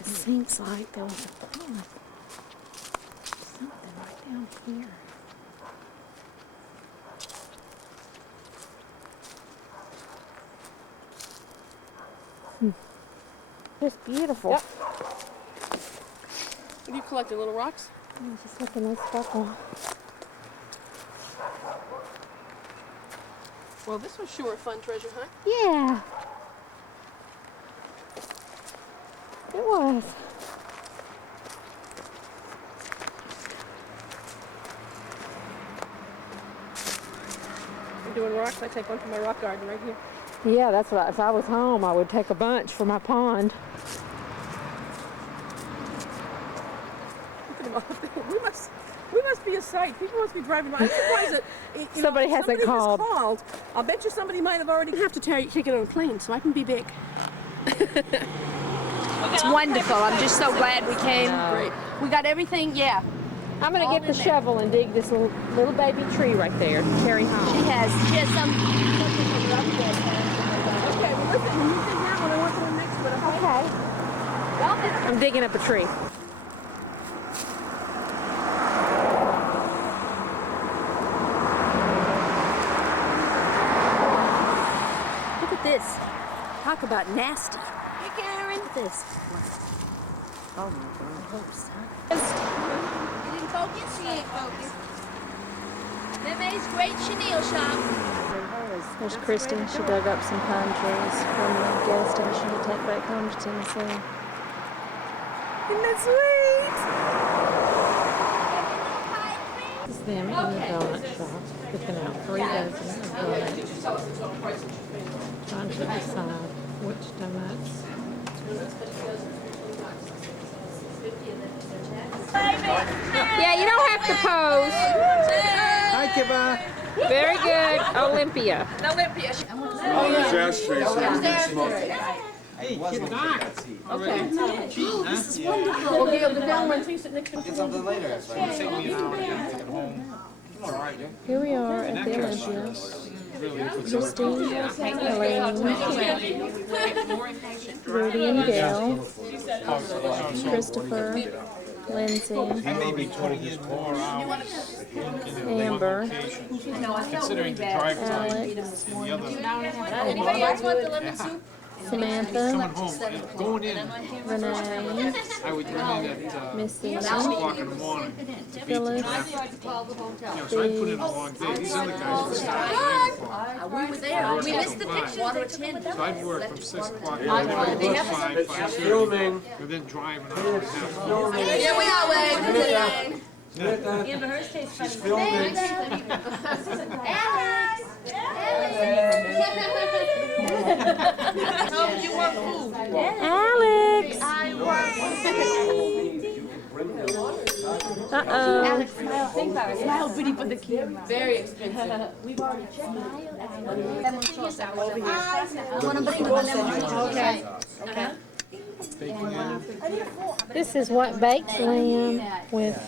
It seems like there was a pond. Something right down here. It's beautiful. Yep. Are you collecting little rocks? I'm just looking at sparkle. Well, this was sure a fun treasure hunt. Yeah. It was. We're doing rocks. I take one from my rock garden right here. Yeah, that's what if I was home, I would take a bunch for my pond. Look at them all up there. We must be a sight. People must be driving by. I'm surprised that Somebody hasn't called. Has called. I'll bet you somebody might have already have to take it on a plane so I can be big. It's wonderful. I'm just so glad we came. Great. We got everything, yeah. I'm gonna get the shovel and dig this little baby tree right there to carry home. She has some. Okay, well listen, when you dig that one, I want the one next to it, okay? I'm digging up a tree. Look at this. Talk about nasty. Hey, Karen. Look at this. Oh my God. You didn't focus? She ain't focused. Meme's great chenille shop. There's Kristen. She dug up some pine trees from the gas station to take back home to Tennessee. Isn't that sweet? This is them in the donut shop, picking out 3 dozen of donuts. Trying to decide which donuts. Yeah, you don't have to pose. Hi, Kiba. Very good. Olympia. Olympia. Oh, Hey, Kiba. Okay. This is wonderful. Okay, I'll go down one. Sit next to Get something later. So I can take me an hour and take it home. All right, yeah. Here we are at the Olympia. Christine, Elaine, Rudy and Gail, Christopher, Lindsay, He may be told this 4 hours. Amber, Considering the drive time Alex, and the other. Anybody else want the lemon soup? Samantha, coming home, and going in, Renee, I would run in at Missy, 6 o'clock in the morning to beat the Phyllis, traffic. You know, so I put in a long day. These other guys were starting at 9 o'clock. We were there. We missed the pictures. So I'd work from 6 o'clock in the They morning, have 5:30, and then driving out of town. Here we are, Wade. Yeah, but hers tastes funny. Hope you want food. Alex. Uh-oh. Smile pretty for the camera. Very expensive. We've already checked. Okay. Okay. This is what baked lamb with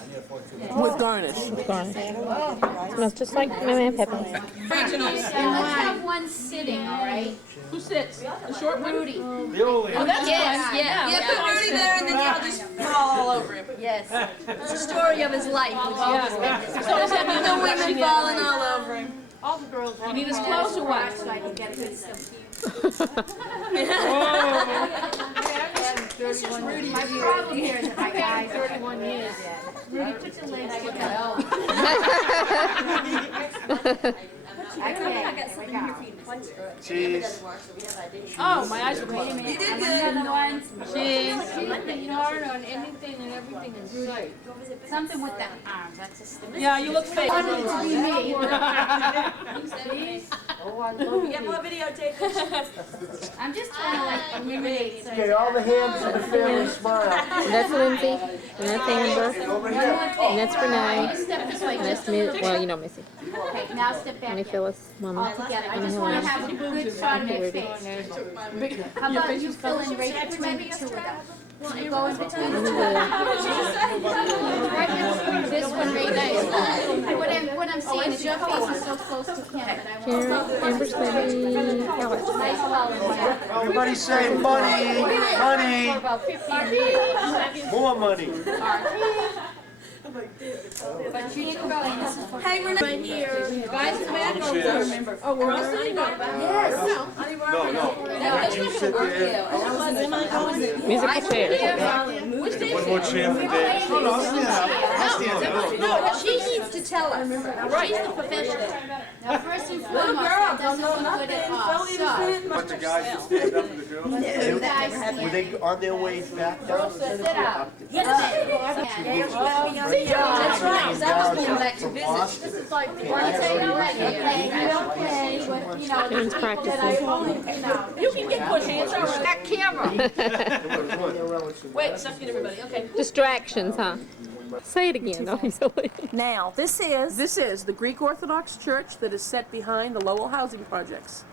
garnish. smells just like Mama and Peppa. Let's have one sitting, all right? Who sits? The short one? Rudy. Oh, that's Yes, yeah. Yeah, put Rudy there and then y'all just fall all over him. Yes. It's the story of his life. The women falling all over him. All the girls. You need his clothes or what? So I can get good stuff. My problem here is that my guy, 31 years. Rudy, put your legs together. Cheese. Oh, my eyes are closed. You did good. Cheese. Yard on anything and everything in sight. Something with the arms, that's a stupid. Yeah, you look fake. I wanted it to be me. Oh, I love you. Get more videotape. I'm just trying to like eliminate. Okay, all the hands of the family smile. And that's Lindsay, and that's Amber, Over here. and that's Renee, Step this way, and that's well, you know Missy. Okay, now step back Honey here. Phyllis, Mama. All together. I just want to have a good shot of your face. How about you fill in right between the two of them? You go in between the two of them. This one right there. What I'm saying is your face is so close to him that I want Karen, Amber's baby, Alex. nice color. Everybody say money, money, About 50 years. more money. But you need to go in. This is for Hey, we're right here. guys in the back. Oh, remember. Oh, we're all sitting up. Yes. No. You sit there. Musical chairs. One more chair for Dave. No, I'll stand up. I'll stand up. No, she needs to tell us. She's the professional. Now, first and foremost, that doesn't look good at all. So, But the guys that stand up for the girls. you guys Were they on their way back down? sit up. That's right, 'cause I was going back to visit. Boston. This is like the Well, I'll tell you what, you okay, but, you know, Karen's the people that I only, you know. You can get good hands on that camera. Wait, stop everybody. Okay. Distractions, huh? Say it again, don't be silly. Now, this is This is the Greek Orthodox Church that is set behind the Lowell housing projects.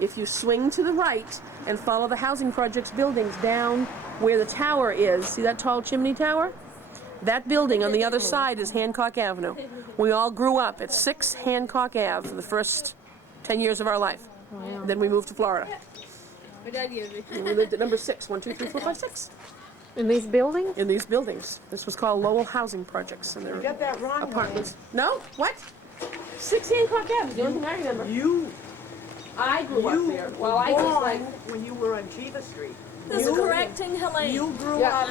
If you swing to the right and follow the housing projects buildings down where the tower is, see that tall chimney tower? That building on the other side is Hancock Avenue. We all grew up at 6 Hancock Ave for the first 10 years of our life. Wow. Then we moved to Florida. And we lived at number 6, 1, 2, 3, 4, 5, 6. In these buildings? In these buildings. This was called Lowell Housing Projects, and You they're got that wrong, apartments. No? What? 6 Hancock Ave, the only thing I remember. I grew up there. Well, I was like, when you were on Kiva Street. this is correcting Helene. You grew up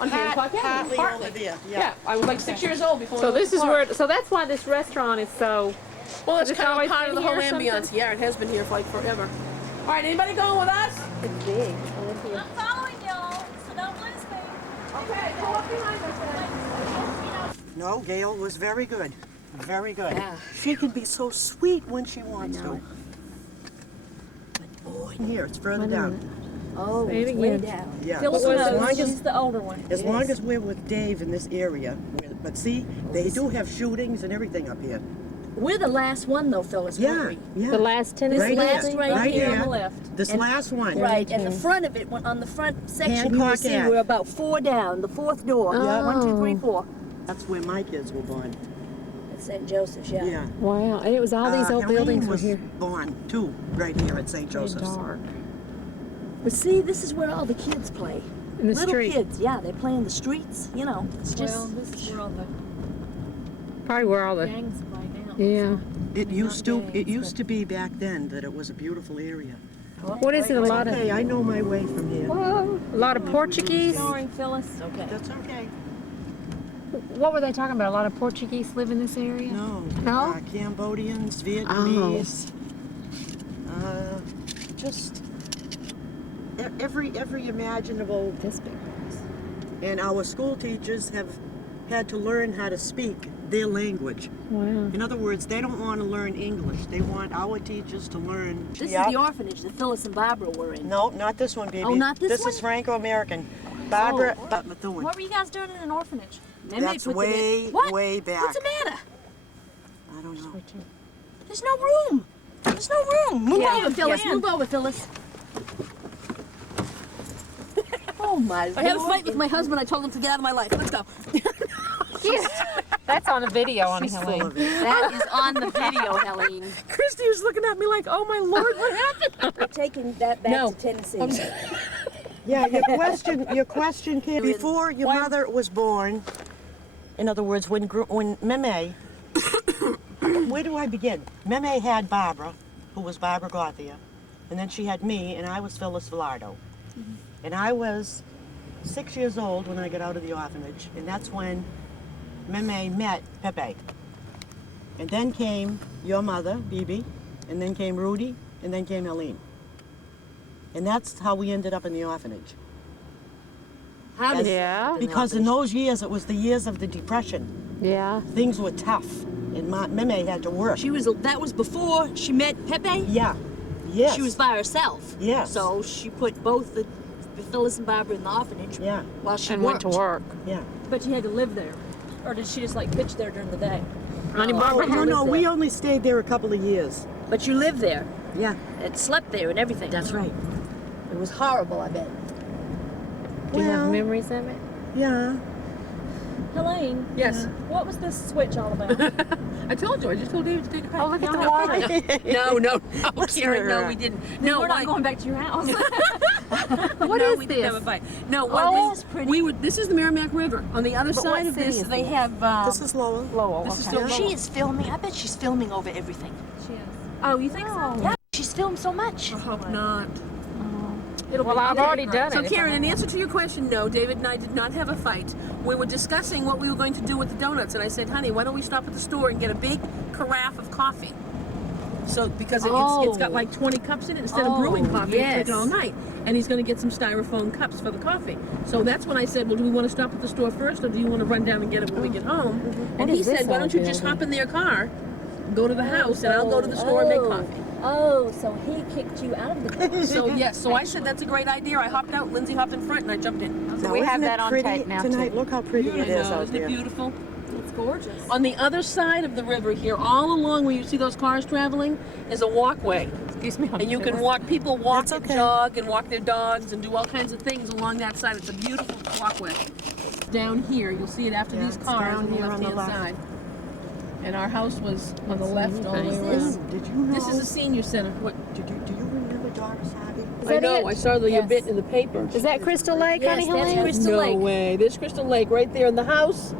on Hancock Avenue. partly Partly. over there. Yeah, I was like 6 years old before. So we this moved is to where, so that's why this restaurant is so, Well, it's It's kind of always part of been the whole here or ambiance. something? Yeah, it has been here for like forever. All right, anybody going with us? it's big. I'm following y'all, so don't lose me. Okay, go up behind us. No, Gail was very good. Very good. She can be so sweet when she wants to. Here, it's further down. Oh, Say it it's way again. down. Yeah. Phyllis As knows. long as- She's the older one. As long as we're with Dave in this area, but see, they do have shootings and everything up here. We're the last one though, Phyllis, Yeah, weren't we? yeah. The last tennis Right Last there, right, right here on there. the left. This And- last one. Right, and the front of it, on the front section, you Hancock see Ave. we're about 4 down, the 4th door. Yeah. 1, 2, 3, 4. That's where my kids were born. At St. Joseph's, yeah. Yeah. Wow, and it was all these old Helene buildings were was here. born too, right here at St. Very Joseph's. dark. But see, this is where all the kids play. In the Little street. kids, yeah, they play in the streets, you know. It's just this is where all the Probably where all the, gangs play now. yeah. It used to be back then that it was a beautiful area. What is it? A lot of Okay, I know my way from here. a lot of Portuguese. Sorry, Phyllis. Okay. That's okay. What were they talking about? A lot of Portuguese live in this area? No. No? Cambodians, Vietnamese. Just every imaginable. This big. And our school teachers have had to learn how to speak their language. Wow. In other words, they don't want to learn English. They want our teachers to learn. This is the orphanage that Phyllis and Barbara were in. No, not this one, baby. Oh, not this one? This is Franco-American. Barbara Methuen. What were you guys doing in an orphanage? That's way, way back. What's the matter? I don't know. There's no room. There's no room. Move over, Phyllis. Move over, Phyllis. Oh my Lord. I had a fight with my husband. I told him to get out of my life. Let's go. That's on a video on She's full Helene. of it. That is on the video, Helene. Christy was looking at me like, oh my Lord, what happened? I'm taking that back to Tennessee. Yeah, your question came before your mother was born. In other words, when Meme, where do I begin? Meme had Barbara, who was Barbara Gauthier, and then she had me, and I was Phyllis Villardo. And I was 6 years old when I got out of the orphanage, and that's when Meme met Pepe. And then came your mother, Bibi, and then came Rudy, and then came Helene. And that's how we ended up in the orphanage. Yeah. Because in those years, it was the years of the Depression. Yeah. Things were tough, and Meme had to work. That was before she met Pepe? Yeah. Yes. She was by herself. Yes. So she put both the Phyllis and Barbara in the orphanage. Yeah. While she And worked. went to work. Yeah. But she had to live there. Or did she just like pitch there during the day? No, we only stayed there a couple of years. But you lived there. Yeah. And slept there and everything. That's right. It was horrible, I bet. Do you have memories of it? Yeah. Helene. Yes. What was this switch all about? I told you. I just told David to take a Oh, look at the water. No, Karen, no, we didn't. No, We're not going back to your house. What No, is we this? didn't have a fight. No, Oh, this is pretty. We would. This is the Merrimack River. On the other side of this, they have. This is Lowell. Lowell. This is Okay. still She is filming. I bet she's filming over everything. She is. Oh, you think so? Yeah, she's filmed so much. I hope not. Well, I've already done So, it. Karen, in answer to your question, no, David and I did not have a fight. We were discussing what we were going to do with the donuts, and I said, honey, why don't we stop at the store and get a big carafe of coffee? So, because it's got like 20 cups in it instead of brewing coffee, it's taking all night. And he's going to get some styrofoam cups for the coffee. So that's when I said, well, do we want to stop at the store first, or do you want to run down and get it when we get home? And he said, why don't you just hop in their car, go to the house, and I'll go to the store and make coffee. Oh, so he kicked you out of the car. So yes, so I said that's a great idea. I hopped out, Lindsay hopped in front, and I jumped in. So we have that on pretty tape now, tonight? too. Look how pretty it is out Isn't it there. beautiful? It's gorgeous. On the other side of the river here, all along where you see those cars traveling, is a walkway. Excuse me. And you can walk, people walk and jog and walk their dogs and do all kinds of things along that side. It's a beautiful walkway. Down here, you'll see it after these it's cars down on the here on the left-hand left. side. And our house was on the left all the way around. Did you know? This is a senior center. What? Do you remember Dr. Sabi? I know, I saw your bit in the paper. Is that Crystal Lake, honey? Yes, that's Helene? Crystal No Lake. way. There's Crystal Lake right there in the house.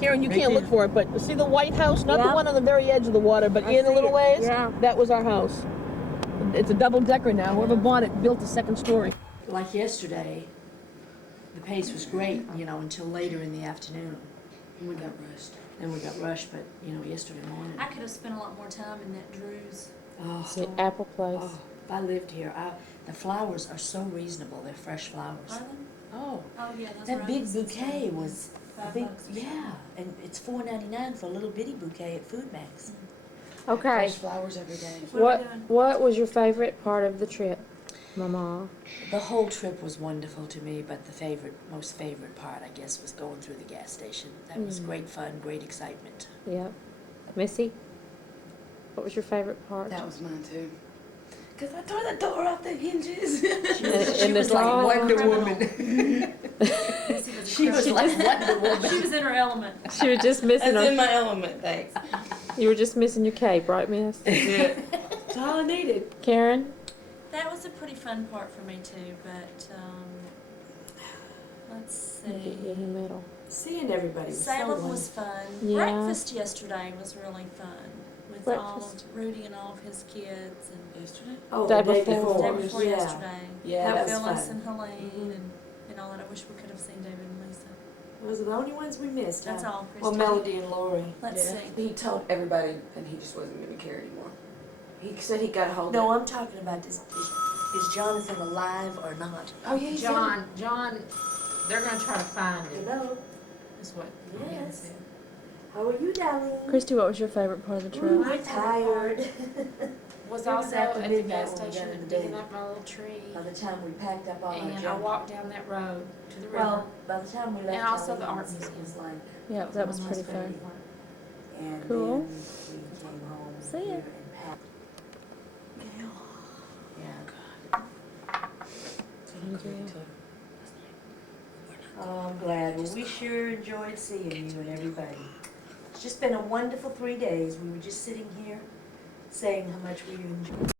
Karen, you Right can't look there. for it, but see the white house? Not the Yeah. one on the very edge of the water, but in a see little it. ways? Yeah. That was our house. It's a double decker now. Whoever bought it built a second story. Like yesterday, the pace was great, until later in the afternoon. And we got rushed. But, yesterday morning. I could have spent a lot more time in that Drew's. Oh, The Apple Place. oh, if I lived here, the flowers are so reasonable. They're fresh flowers. Are they? Oh, Oh yeah, those that big roses and bouquet stuff. was a $5 big, or something. yeah, and it's $4.99 for a little bitty bouquet at Food Max. Okay. Fresh flowers every day. What was your favorite part of the trip, Mama? The whole trip was wonderful to me, but the most favorite part, I guess, was going through the gas station. That was great fun, great excitement. Yeah. Missy? What was your favorite part? That was mine too. Because I tore the door off the hinges. She was like Wonder Woman. She was like Wonder Woman. She was in her element. She was just missing That's in a, my element, thanks. you were just missing your cape, right, Miss? That's all I needed. Karen? That was a pretty fun part for me too, but let's see. In the middle. Seeing everybody was Salem so was fun. Yeah. Breakfast yesterday was really fun with have breakfast? Rudy and all of his kids and yesterday. Oh, Day the day before. before. Day before Yeah. yesterday. Yeah, Have that's Phyllis fun. and Helene and all that. I wish we could have seen David and Lisa. Those are the only ones we missed. That's huh? all, Well, Christy. Melody and Lori. Let's see. He told everybody and he just wasn't gonna care anymore. He said he got a hold No, of I'm talking about this. Is Jonathan alive or not? Oh yeah, he said John, they're gonna try to find him, Hello. is what Ian Yes. said. How are you, darling? Christy, what was your favorite part of the trip? I'm tired. Was It also was after at the midnight gas when we got station in the and day. digging up my little tree. By the time we packed up all our And I junk. walked down that road to the river. Well, by the time we left, And also Jolly the art Green, museum. it was like Yeah, that was pretty fun. And Cool. then we came home See ya. here and packed. Oh, I'm glad. Well, we sure enjoyed seeing you and everybody. It's just been a wonderful 3 days. We were just sitting here saying how much we enjoyed.